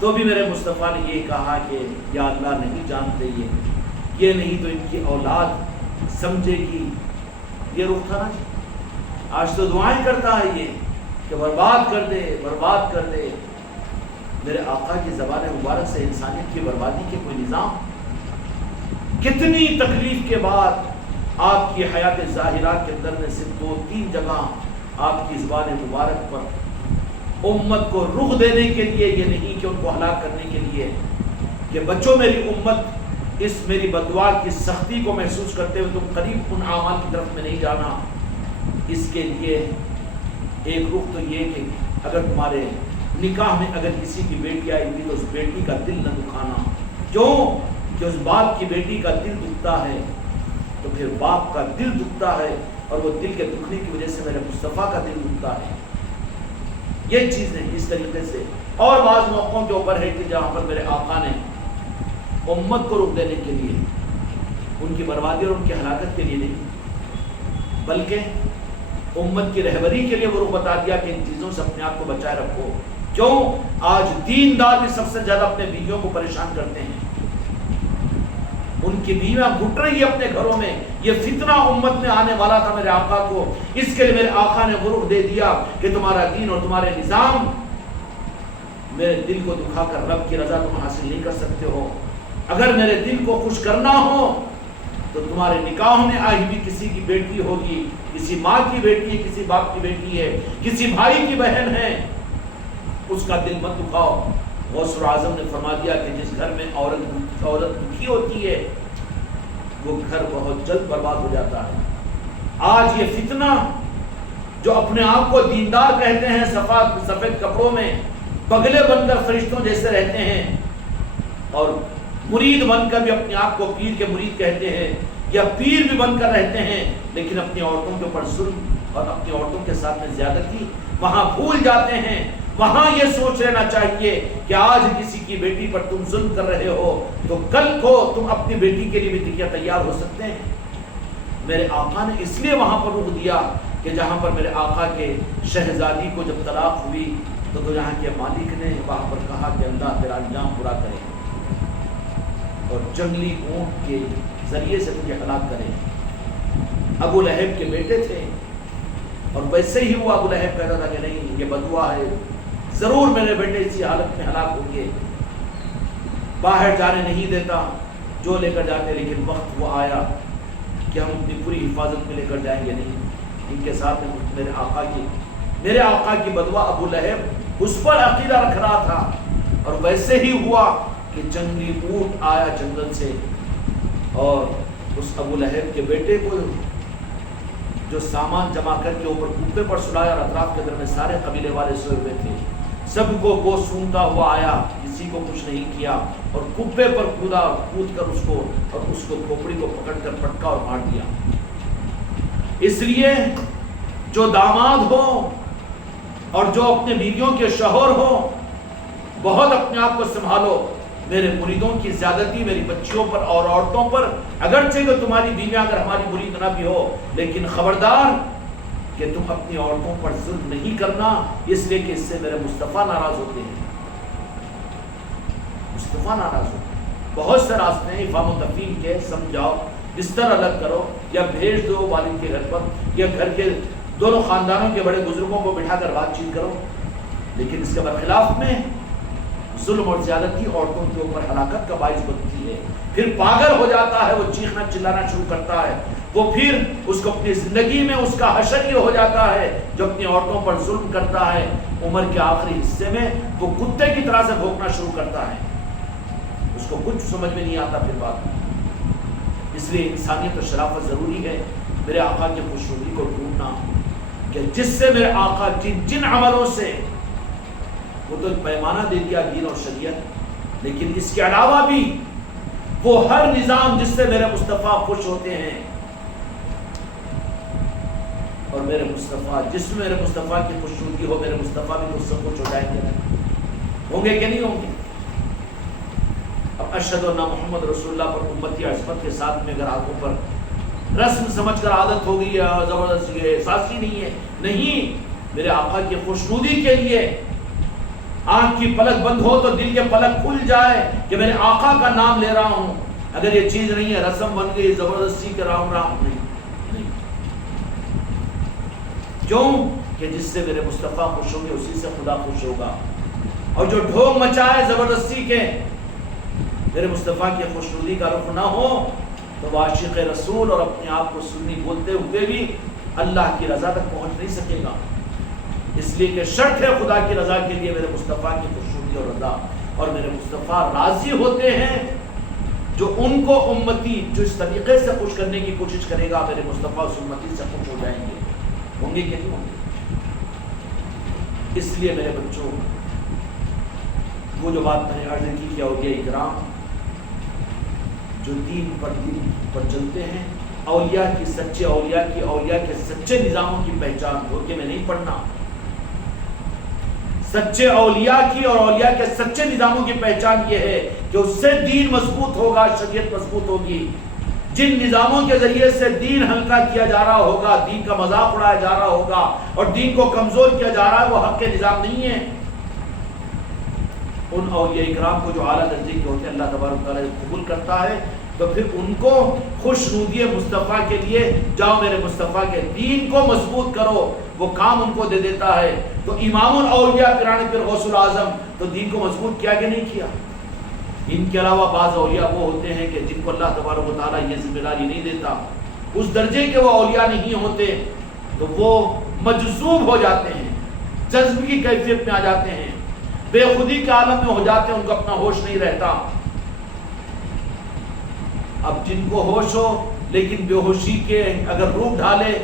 تو بھی میرے مصطفیٰ نے یہ کہا کہ یا اللہ نہیں جانتے یہ نہیں تو ان کی اولاد سمجھے گی۔ یہ رخ تھا نا، آج تو دعائیں کرتا ہے یہ کہ برباد کر دے، برباد کر دے۔ میرے آقا کی زبان مبارک سے انسانیت کی بربادی کے کوئی نظام؟ کتنی تکلیف کے بعد آپ کی حیات ظاہرہ کے اندر میں صرف 2-3 جگہ آپ کی زبان مبارک پر امت کو رخ دینے کے لیے، یہ نہیں کہ ان کو ہلاک کرنے کے لیے، کہ بچوں میری امت اس میری بددعا کی سختی کو محسوس کرتے ہوئے تم قریب ان اعمال کی طرف میں نہیں جانا۔ اس کے لیے ایک رخ تو یہ کہ اگر تمہارے نکاح میں اگر کسی کی بیٹی آئی ہوئی تو اس بیٹی کا دل نہ دکھانا، کیوں کہ اس باپ کی بیٹی کا دل دکھتا ہے تو پھر باپ کا دل دکھتا ہے، اور وہ دل کے دکھنے کی وجہ سے میرے مصطفیٰ کا دل دکھتا ہے۔ یہ چیزیں اس طریقے سے، اور بعض موقعوں کے اوپر ہے کہ جہاں پر میرے آقا نے امت کو رخ دینے کے لیے، ان کی بربادی اور ان کی ہلاکت کے لیے نہیں، بلکہ امت کی رہبری کے لیے وہ رخ بتا دیا کہ ان چیزوں سے اپنے آپ کو بچائے رکھو۔ کیوں؟ آج دیندار بھی سب سے زیادہ اپنے بیویوں کو پریشان کرتے ہیں، ان کی بیویاں گھٹ رہی ہے اپنے گھروں میں۔ یہ فتنہ امت میں آنے والا تھا میرے آقا کو، اس کے لیے میرے آقا نے وہ رخ دے دیا کہ تمہارا دین اور تمہارے نظام میرے دل کو دکھا کر رب کی رضا تم حاصل نہیں کر سکتے ہو۔ اگر میرے دل کو خوش کرنا ہو تو تمہارے نکاح میں آئی بھی کسی کی بیٹی ہوگی، کسی ماں کی بیٹی ہے، کسی باپ کی بیٹی ہے، کسی بھائی کی بہن ہے، اس کا دل مت دکھاؤ۔ غوث اعظم نے فرما دیا کہ جس گھر میں عورت دکھی ہوتی ہے وہ گھر بہت جلد برباد ہو جاتا ہے۔ آج یہ فتنہ جو اپنے آپ کو دیندار کہتے ہیں، سفید کپڑوں میں بگلے بن کر فرشتوں جیسے رہتے ہیں، اور مرید بن کر بھی اپنے آپ کو پیر کے مرید کہتے ہیں، یا پیر بھی بن کر رہتے ہیں، لیکن اپنی عورتوں کے اوپر ظلم اور اپنی عورتوں کے ساتھ میں زیادتی وہاں بھول جاتے ہیں۔ وہاں یہ سوچ لینا چاہیے کہ آج کسی کی بیٹی پر تم ظلم کر رہے ہو تو کل کو تم اپنی بیٹی کے لیے بھی دیکھیے تیار ہو سکتے ہیں۔ میرے آقا نے اس لیے وہاں پر رخ دیا کہ جہاں پر میرے آقا کے شہزادی کو جب طلاق ہوئی تو یہاں کے مالک نے وہاں پر کہا کہ اللہ تیرا انجام پورا کرے اور جنگلی اونٹ کے ذریعے سے تجھے ہلاک کرے۔ ابو لہب کے بیٹے تھے، اور ویسے ہی وہ ابو لہب کہتا تھا کہ نہیں، یہ بدعا ہے، ضرور میرے بیٹے اسی حالت میں ہلاک ہوں گے، باہر جانے نہیں دیتا، جو لے کر جاتے، لیکن وقت وہ آیا کہ ہم اپنی پوری حفاظت میں لے کر جائیں گے نہیں، ان کے ساتھ میرے آقا کی بدعا ابو لہب اس پر عقیدہ رکھ رہا تھا، اور ویسے ہی ہوا کہ جنگلی اونٹ آیا جنگل سے، اور اس ابو لہب کے بیٹے کو جو سامان جمع کر کے اوپر کوپے پر سلایا، اور اطراف کے اندر میں سارے قبیلے والے سوئے ہوئے تھے، سب کو گوشت سونگتا ہوا آیا، کسی کو کچھ نہیں کیا، اور کوپے پر کود کر اس کو کھوپڑی کو پکڑ کر پٹکا اور مار دیا۔ اس لیے جو داماد ہو اور جو اپنے بیویوں کے شوہر ہو، بہت اپنے آپ کو سنبھالو۔ میرے مریدوں کی زیادتی میری بچیوں پر اور عورتوں پر، اگرچہ کہ تمہاری بیویاں اگر ہماری مرید نہ بھی ہو، لیکن خبردار کہ تم اپنی عورتوں پر ظلم نہیں کرنا، اس لیے کہ اس سے میرے مصطفیٰ ناراض ہوتے ہیں، مصطفیٰ ناراض ہوتے ہیں۔ بہت سے راستے ہیں افہام و تفہیم کے، سمجھاؤ، بستر الگ کرو، یا بھیج دو والد کے گھر پر، یا گھر کے دونوں خاندانوں کے بڑے بزرگوں کو بٹھا کر بات چیت کرو، لیکن اس کے برخلاف میں ظلم اور زیادتی عورتوں کے اوپر ہلاکت کا باعث بنتی ہے۔ پھر پاگل ہو جاتا ہے، وہ چیخنا چلانا شروع کرتا ہے، وہ پھر اس کو اپنی زندگی میں اس کا حشر یہ ہو جاتا ہے جو اپنی عورتوں پر ظلم کرتا ہے، عمر کے آخری حصے میں وہ کتے کی طرح سے بھونکنا شروع کرتا ہے، اس کو کچھ سمجھ میں نہیں آتا پھر بعد میں۔ اس لیے انسانیت و شرافت ضروری ہے، میرے آقا کی خوشنودی کو ڈھونڈنا، کہ جس سے میرے آقا جن عملوں سے وہ تو ایک پیمانہ دے دیا دین اور شریعت، لیکن اس کے علاوہ بھی وہ ہر نظام جس سے میرے مصطفیٰ خوش ہوتے ہیں، اور میرے مصطفیٰ جس میں میرے مصطفیٰ کی خوشنودی ہو، میرے مصطفیٰ بھی تو سب خوش ہو جائیں گے، ہوں گے کہ نہیں ہوں گے؟ اب اشہد ان محمد رسول اللہ پر امتی عصمت کے ساتھ میں اگر آنکھوں پر رسم سمجھ کر عادت ہو گئی ہے، زبردستی ہے، احساس ہی نہیں ہے، نہیں، میرے آقا کی خوشنودی کے لیے آنکھ کی پلک بند ہو تو دل کے پلک کھل جائے کہ میرے آقا کا نام لے رہا ہوں۔ اگر یہ چیز نہیں ہے، رسم بن گئی، زبردستی کے رام رام، نہیں، کیوں کہ جس سے میرے مصطفیٰ خوش ہوں گے اسی سے خدا خوش ہوگا، اور جو ڈھونگ مچائے زبردستی کے میرے مصطفیٰ کی خوشنودی کا رخ نہ ہو تو وہ عاشق رسول اور اپنے آپ کو سنی بولتے ہوئے بھی اللہ کی رضا تک پہنچ نہیں سکے گا، اس لیے کہ شرط ہے خدا کی رضا کے لیے میرے مصطفیٰ کی خوشنودی اور رضا، اور میرے مصطفیٰ راضی ہوتے ہیں جو ان کو امتی جو اس طریقے سے خوش کرنے کی کوشش کرے گا، میرے مصطفیٰ اس امتی سے خوش ہو جائیں گے، ہوں گے کہ نہیں ہوں گے؟ اس لیے میرے بچوں، وہ جو بات میں نے عرض کی کہ اولیاء اکرام جو دین پر چلتے ہیں، اولیاء کی سچے اولیاء کے سچے نظاموں کی پہچان دھوکے میں نہیں پڑنا، سچے اولیاء کی اور اولیاء کے سچے نظاموں کی پہچان یہ ہے کہ اس سے دین مضبوط ہوگا، شریعت مضبوط ہوگی۔ جن نظاموں کے ذریعے سے دین ہلکا کیا جا رہا ہوگا، دین کا مذاق اڑایا جا رہا ہوگا اور دین کو کمزور کیا جا رہا ہے، وہ حق کے نظام نہیں ہے۔ ان اولیاء اکرام کو جو اعلیٰ درجے کے ہوتے ہیں اللہ تبارک تعالیٰ قبول کرتا ہے، تو پھر ان کو خوشنودی مصطفیٰ کے لیے جاؤ، میرے مصطفیٰ کے دین کو مضبوط کرو، وہ کام ان کو دے دیتا ہے۔ تو امام الاولیاء پیران پیر غوث العظم تو دین کو مضبوط کیا کہ نہیں کیا؟ ان کے علاوہ بعض اولیاء وہ ہوتے ہیں کہ جن کو اللہ تبارک و تعالیٰ یہ ذمہ داری نہیں دیتا، اس درجے کے وہ اولیاء نہیں ہوتے، تو وہ مجذوب ہو جاتے ہیں، جذب کی کیفیت میں آ جاتے ہیں، بے خودی کے عالم میں ہو جاتے ہیں، ان کو اپنا ہوش نہیں رہتا۔ اب جن کو ہوش ہو لیکن بے ہوشی کے اگر روپ ڈھالے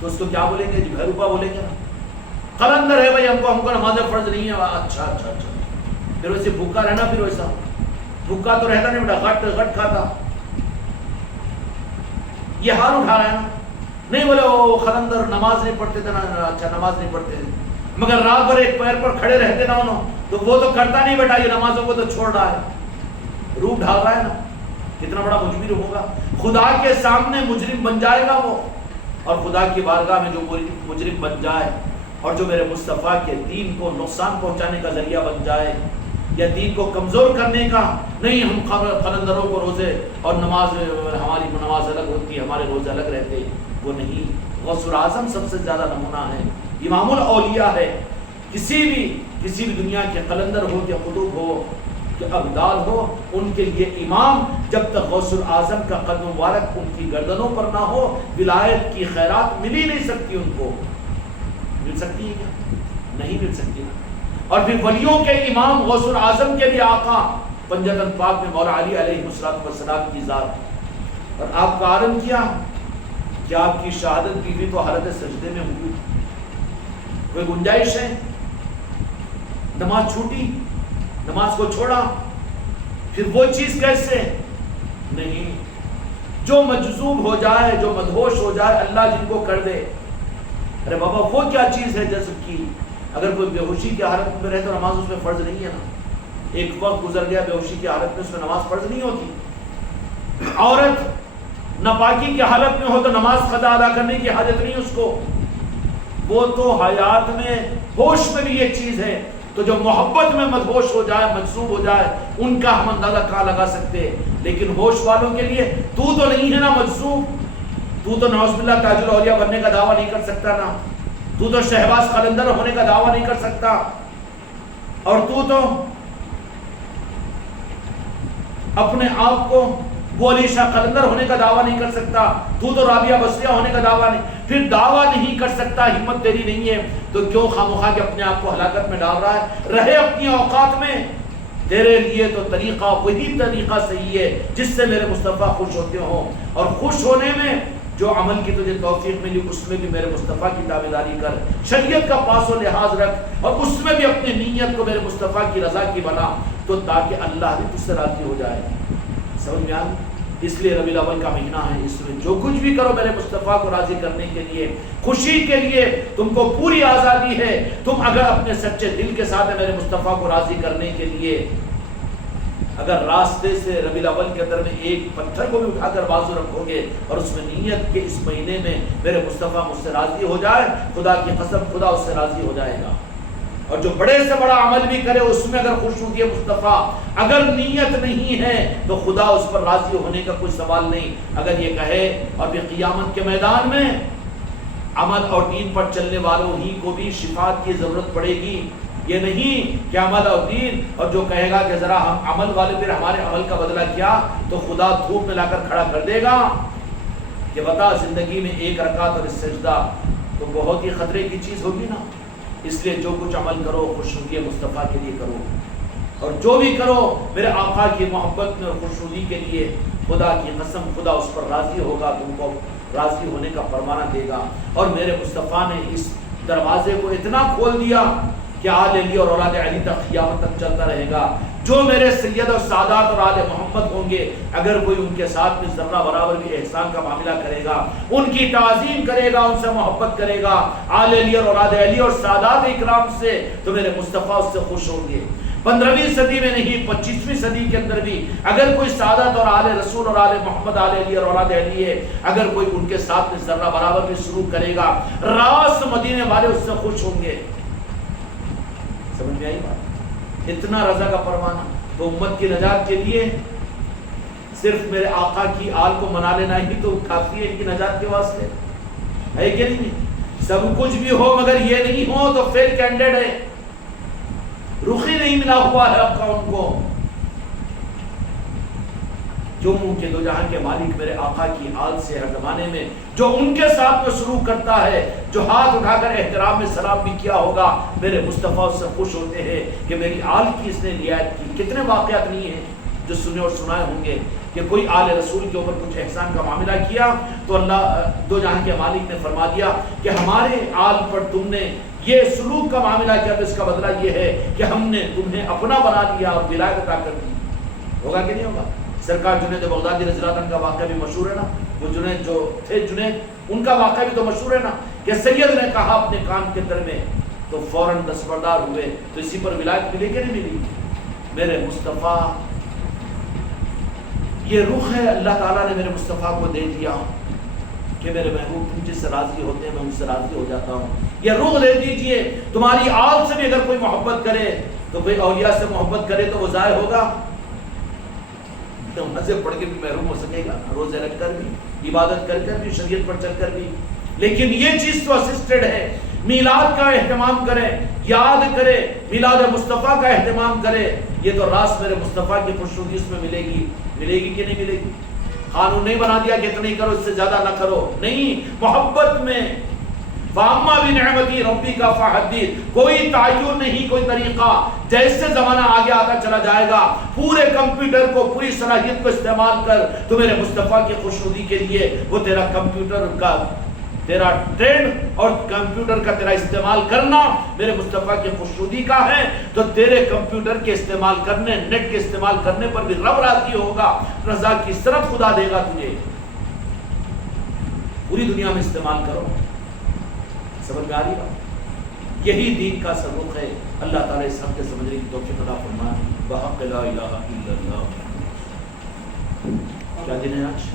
تو اس کو کیا بولیں گے؟ جی بھیروپا بولیں گے نا، قلندر ہے بھائی، ہم کو نماز فرض نہیں ہے، اچھا اچھا اچھا، پھر ویسے بھوکا رہنا، پھر ویسا بھوکا تو رہتا نہیں بیٹا، غٹ کھاتا، یہ حال اٹھا رہا ہے نا، نہیں بولے وہ قلندر نماز نہیں پڑھتے تھے نا، اچھا نماز نہیں پڑھتے تھے مگر رات بھر ایک پیر پر کھڑے رہتے نا انہوں، تو وہ تو کرتا نہیں بیٹا، یہ نمازوں کو تو چھوڑ رہا ہے، روپ ڈھال رہا ہے نا، کتنا بڑا مجرم ہوگا، خدا کے سامنے مجرم بن جائے گا وہ، اور خدا کی بارگاہ میں جو مجرم بن جائے اور جو میرے مصطفیٰ کے دین کو نقصان پہنچانے کا ذریعہ بن جائے یا دین کو کمزور کرنے کا، نہیں ہم قلندروں کو روزے اور نماز، ہماری نماز الگ ہوتی ہے، ہمارے روزے الگ رہتے، وہ نہیں۔ غوث العظم سب سے زیادہ نمونہ ہے، امام الاولیاء ہے، کسی بھی دنیا کے قلندر ہو یا قطب ہو کہ ابدال ہو، ان کے لیے امام جب تک غوث العظم کا قدم مبارک ان کی گردنوں پر نہ ہو، ولایت کی خیرات مل ہی نہیں سکتی، ان کو مل سکتی ہے کیا؟ نہیں مل سکتی نا۔ اور پھر ولیوں کے امام غوث العظم کے بھی آقا پنجتن پاک میں مولا علی علیہ السلام کی ذات، اور آپ کا عالم کیا کہ آپ کی شہادت بیوی تو حالت سجدے میں ہوئی، کوئی گنجائش ہے؟ نماز چھوٹی، نماز کو چھوڑا، پھر وہ چیز کیسے؟ نہیں، جو مجذوب ہو جائے، جو مدہوش ہو جائے، اللہ جن کو کر دے. ارے بابا وہ کیا چیز ہے جذب کی؟ اگر کوئی بے ہوشی کی حالت میں رہے تو نماز اس میں فرض نہیں ہے نا. ایک وقت گزر گیا بے ہوشی کی حالت میں، اس میں نماز فرض نہیں ہوتی. عورت ناپاکی کی حالت میں ہو تو نماز قضا ادا کرنے کی حاجت نہیں اس کو. وہ تو حیات میں ہوش میں بھی یہ چیز ہے. تو جو محبت میں مدہوش ہو جائے، مجذوب ہو جائے، ان کا ہم اندازہ کہاں لگا سکتے. لیکن ہوش والوں کے لیے تو نہیں ہے نا مجذوب، تو نعوذ باللہ تاج الاولیاء بننے کا دعویٰ نہیں کر سکتا نا، تو شہباز قلندر ہونے کا دعویٰ نہیں کر سکتا، اور تو اپنے آپ کو وہ علی شاہ قلندر ہونے کا دعویٰ نہیں کر سکتا، تو رابعہ بصریہ ہونے کا دعویٰ نہیں. پھر دعویٰ نہیں کر سکتا، ہمت تیری نہیں ہے، تو کیوں خامخواہ کے اپنے آپ کو ہلاکت میں ڈال رہا ہے؟ رہے اپنی اوقات میں. تیرے لیے تو طریقہ وہی طریقہ صحیح ہے جس سے میرے مصطفیٰ خوش ہوتے ہوں. اور خوش ہونے میں جو عمل کی تجھے توفیق ملی اس میں بھی میرے مصطفیٰ کی تابعداری کر، شریعت کا پاس و لحاظ رکھ، اور اس میں بھی اپنی نیت کو میرے مصطفیٰ کی رضا کی بنا، تو تاکہ اللہ بھی تجھ سے راضی ہو جائے. سمجھ میں آ؟ اس لیے ربیع الاول کا مہینہ ہے، اس میں جو کچھ بھی کرو میرے مصطفیٰ کو راضی کرنے کے لیے، خوشی کے لیے تم کو پوری آزادی ہے. تم اگر اپنے سچے دل کے ساتھ میرے مصطفیٰ کو راضی کرنے کے لیے اگر راستے سے ربیع الاول کے اندر میں ایک پتھر کو بھی اٹھا کر بازو رکھو گے اور اس میں نیت کے اس مہینے میں میرے مصطفیٰ مجھ سے راضی ہو جائے، خدا کی قسم خدا اس سے راضی ہو جائے گا. اور جو بڑے سے بڑا عمل بھی کرے اس میں اگر خوش ہو گیا مصطفیٰ، اگر نیت نہیں ہے تو خدا اس پر راضی ہونے کا کوئی سوال نہیں. اگر یہ کہے اور پھر قیامت کے میدان میں عمل اور دین پر چلنے والوں ہی کو بھی شفاعت کی ضرورت پڑے گی، یہ نہیں کہ عمل اور دین، اور جو کہے گا کہ ذرا ہم عمل والے پھر ہمارے عمل کا بدلہ کیا، تو خدا دھوپ میں لا کر کھڑا کر دے گا کہ بتا زندگی میں ایک رکعت اور سجدہ، تو بہت ہی خطرے کی چیز ہوگی نا. اس لیے جو کچھ عمل کرو خوشنودی مصطفیٰ کے لیے کرو، اور جو بھی کرو میرے آقا کی محبت میں اور خوشنودی کے لیے. خدا کی قسم خدا اس پر راضی ہوگا، تم کو راضی ہونے کا فرمانہ دے گا. اور میرے مصطفیٰ نے اس دروازے کو اتنا کھول دیا کہ آل علی اور اولاد علی تک قیامت تک چلتا رہے گا. جو میرے سید اور سادات اور آل محمد ہوں گے، اگر کوئی ان کے ساتھ میں ذرہ برابر بھی احسان کا معاملہ کرے گا، ان کی تعظیم کرے گا، ان سے محبت کرے گا، آل علی اور اولاد علی اور سادات اکرام سے، تو میرے مصطفیٰ اس سے خوش ہوں گے. 15ویں صدی میں نہیں، 25ویں صدی کے اندر بھی اگر کوئی سادات اور آل رسول اور آل محمد، آل علی اور اولاد علی ہے، اگر کوئی ان کے ساتھ میں ذرہ برابر بھی سلوک کرے گا، راس مدینے والے اس سے خوش ہوں گے. سمجھ میں آئی بات؟ اتنا رضا کا فرمانا. تو امت کی نجات کے لیے صرف میرے آقا کی آل کو منا لینا ہی تو کافی ہے ان کی نجات کے واسطے، ہے کہ نہیں؟ سب کچھ بھی ہو مگر یہ نہیں ہو تو فیل کینڈیڈ ہے، رخ ہی نہیں ملا ہوا ہے آپ کا ان کو. جو منہ کے دو جہاں کے مالک میرے آقا کی آل سے ہر زمانے میں جو ان کے ساتھ میں سلوک کرتا ہے، جو ہاتھ اٹھا کر احترام میں سلام بھی کیا ہوگا، میرے مصطفیٰ اس سے خوش ہوتے ہیں کہ میری آل کی اس نے رعایت کی. کتنے واقعات نہیں ہیں جو سنے اور سنائے ہوں گے کہ کوئی آل رسول کے اوپر کچھ احسان کا معاملہ کیا تو اللہ دو جہاں کے مالک نے فرما دیا کہ ہمارے آل پر تم نے یہ سلوک کا معاملہ کیا تو اس کا بدلہ یہ ہے کہ ہم نے تمہیں اپنا بنا دیا اور ولایت عطا کر دی. ہوگا کہ نہیں ہوگا؟ سرکار جنید بغدادی رضی اللہ عنہ کا واقعہ بھی مشہور ہے نا. وہ جنید جو تھے جنید، ان کا واقعہ بھی تو مشہور ہے نا کہ سید نے کہا اپنے کان کے در میں تو فوراً دستبردار ہوئے. تو اسی پر ولایت ملی کہ نہیں ملی؟ میرے مصطفیٰ یہ رخ ہے اللہ تعالیٰ نے میرے مصطفیٰ کو دے دیا کہ میرے محبوب تم جس سے راضی ہوتے ہیں میں ان سے راضی ہو جاتا ہوں. یہ رخ دے دیجئے. تمہاری آل سے بھی اگر کوئی محبت کرے تو کوئی اولیاء سے محبت کرے تو وہ ضائع ہوگا؟ مزے پڑھ کے بھی محروم ہو سکے گا، روزے رکھ کر بھی، عبادت کر کر بھی، شریعت پر چل کر بھی. لیکن یہ چیز تو اسسٹڈ ہے. میلاد کا اہتمام کرے، یاد کرے، میلاد مصطفیٰ کا اہتمام کرے. یہ تو راست میرے مصطفیٰ کی خوشنودی اس میں ملے گی. ملے گی کہ نہیں ملے گی؟ قانون نہیں بنا دیا کہ اتنا ہی کرو اس سے زیادہ نہ کرو، نہیں. محبت میں فاما بنعمتی ربی کا فحدث، کوئی تعین نہیں، کوئی طریقہ. جیسے زمانہ آگے آتا چلا جائے گا پورے کمپیوٹر کو، پوری صلاحیت کو استعمال کر تو میرے مصطفیٰ کی خوشنودی کے لیے وہ تیرا کمپیوٹر کا تیرا ٹرینڈ اور کمپیوٹر کا تیرا استعمال کرنا میرے مصطفیٰ کی خوشنودی کا ہے. تو تیرے کمپیوٹر کے استعمال کرنے، نیٹ کے استعمال کرنے پر بھی رب راضی ہوگا. رضا کی صرف خدا دے گا تجھے. پوری دنیا میں استعمال کرو. سمجھ میں آ رہی بات؟ یہی دین کا سبق ہے. اللہ تعالیٰ اس حق کے سمجھنے کی توفیق عطا فرمائے. بحق لا الہ الا اللہ. کیا دن ہے آج؟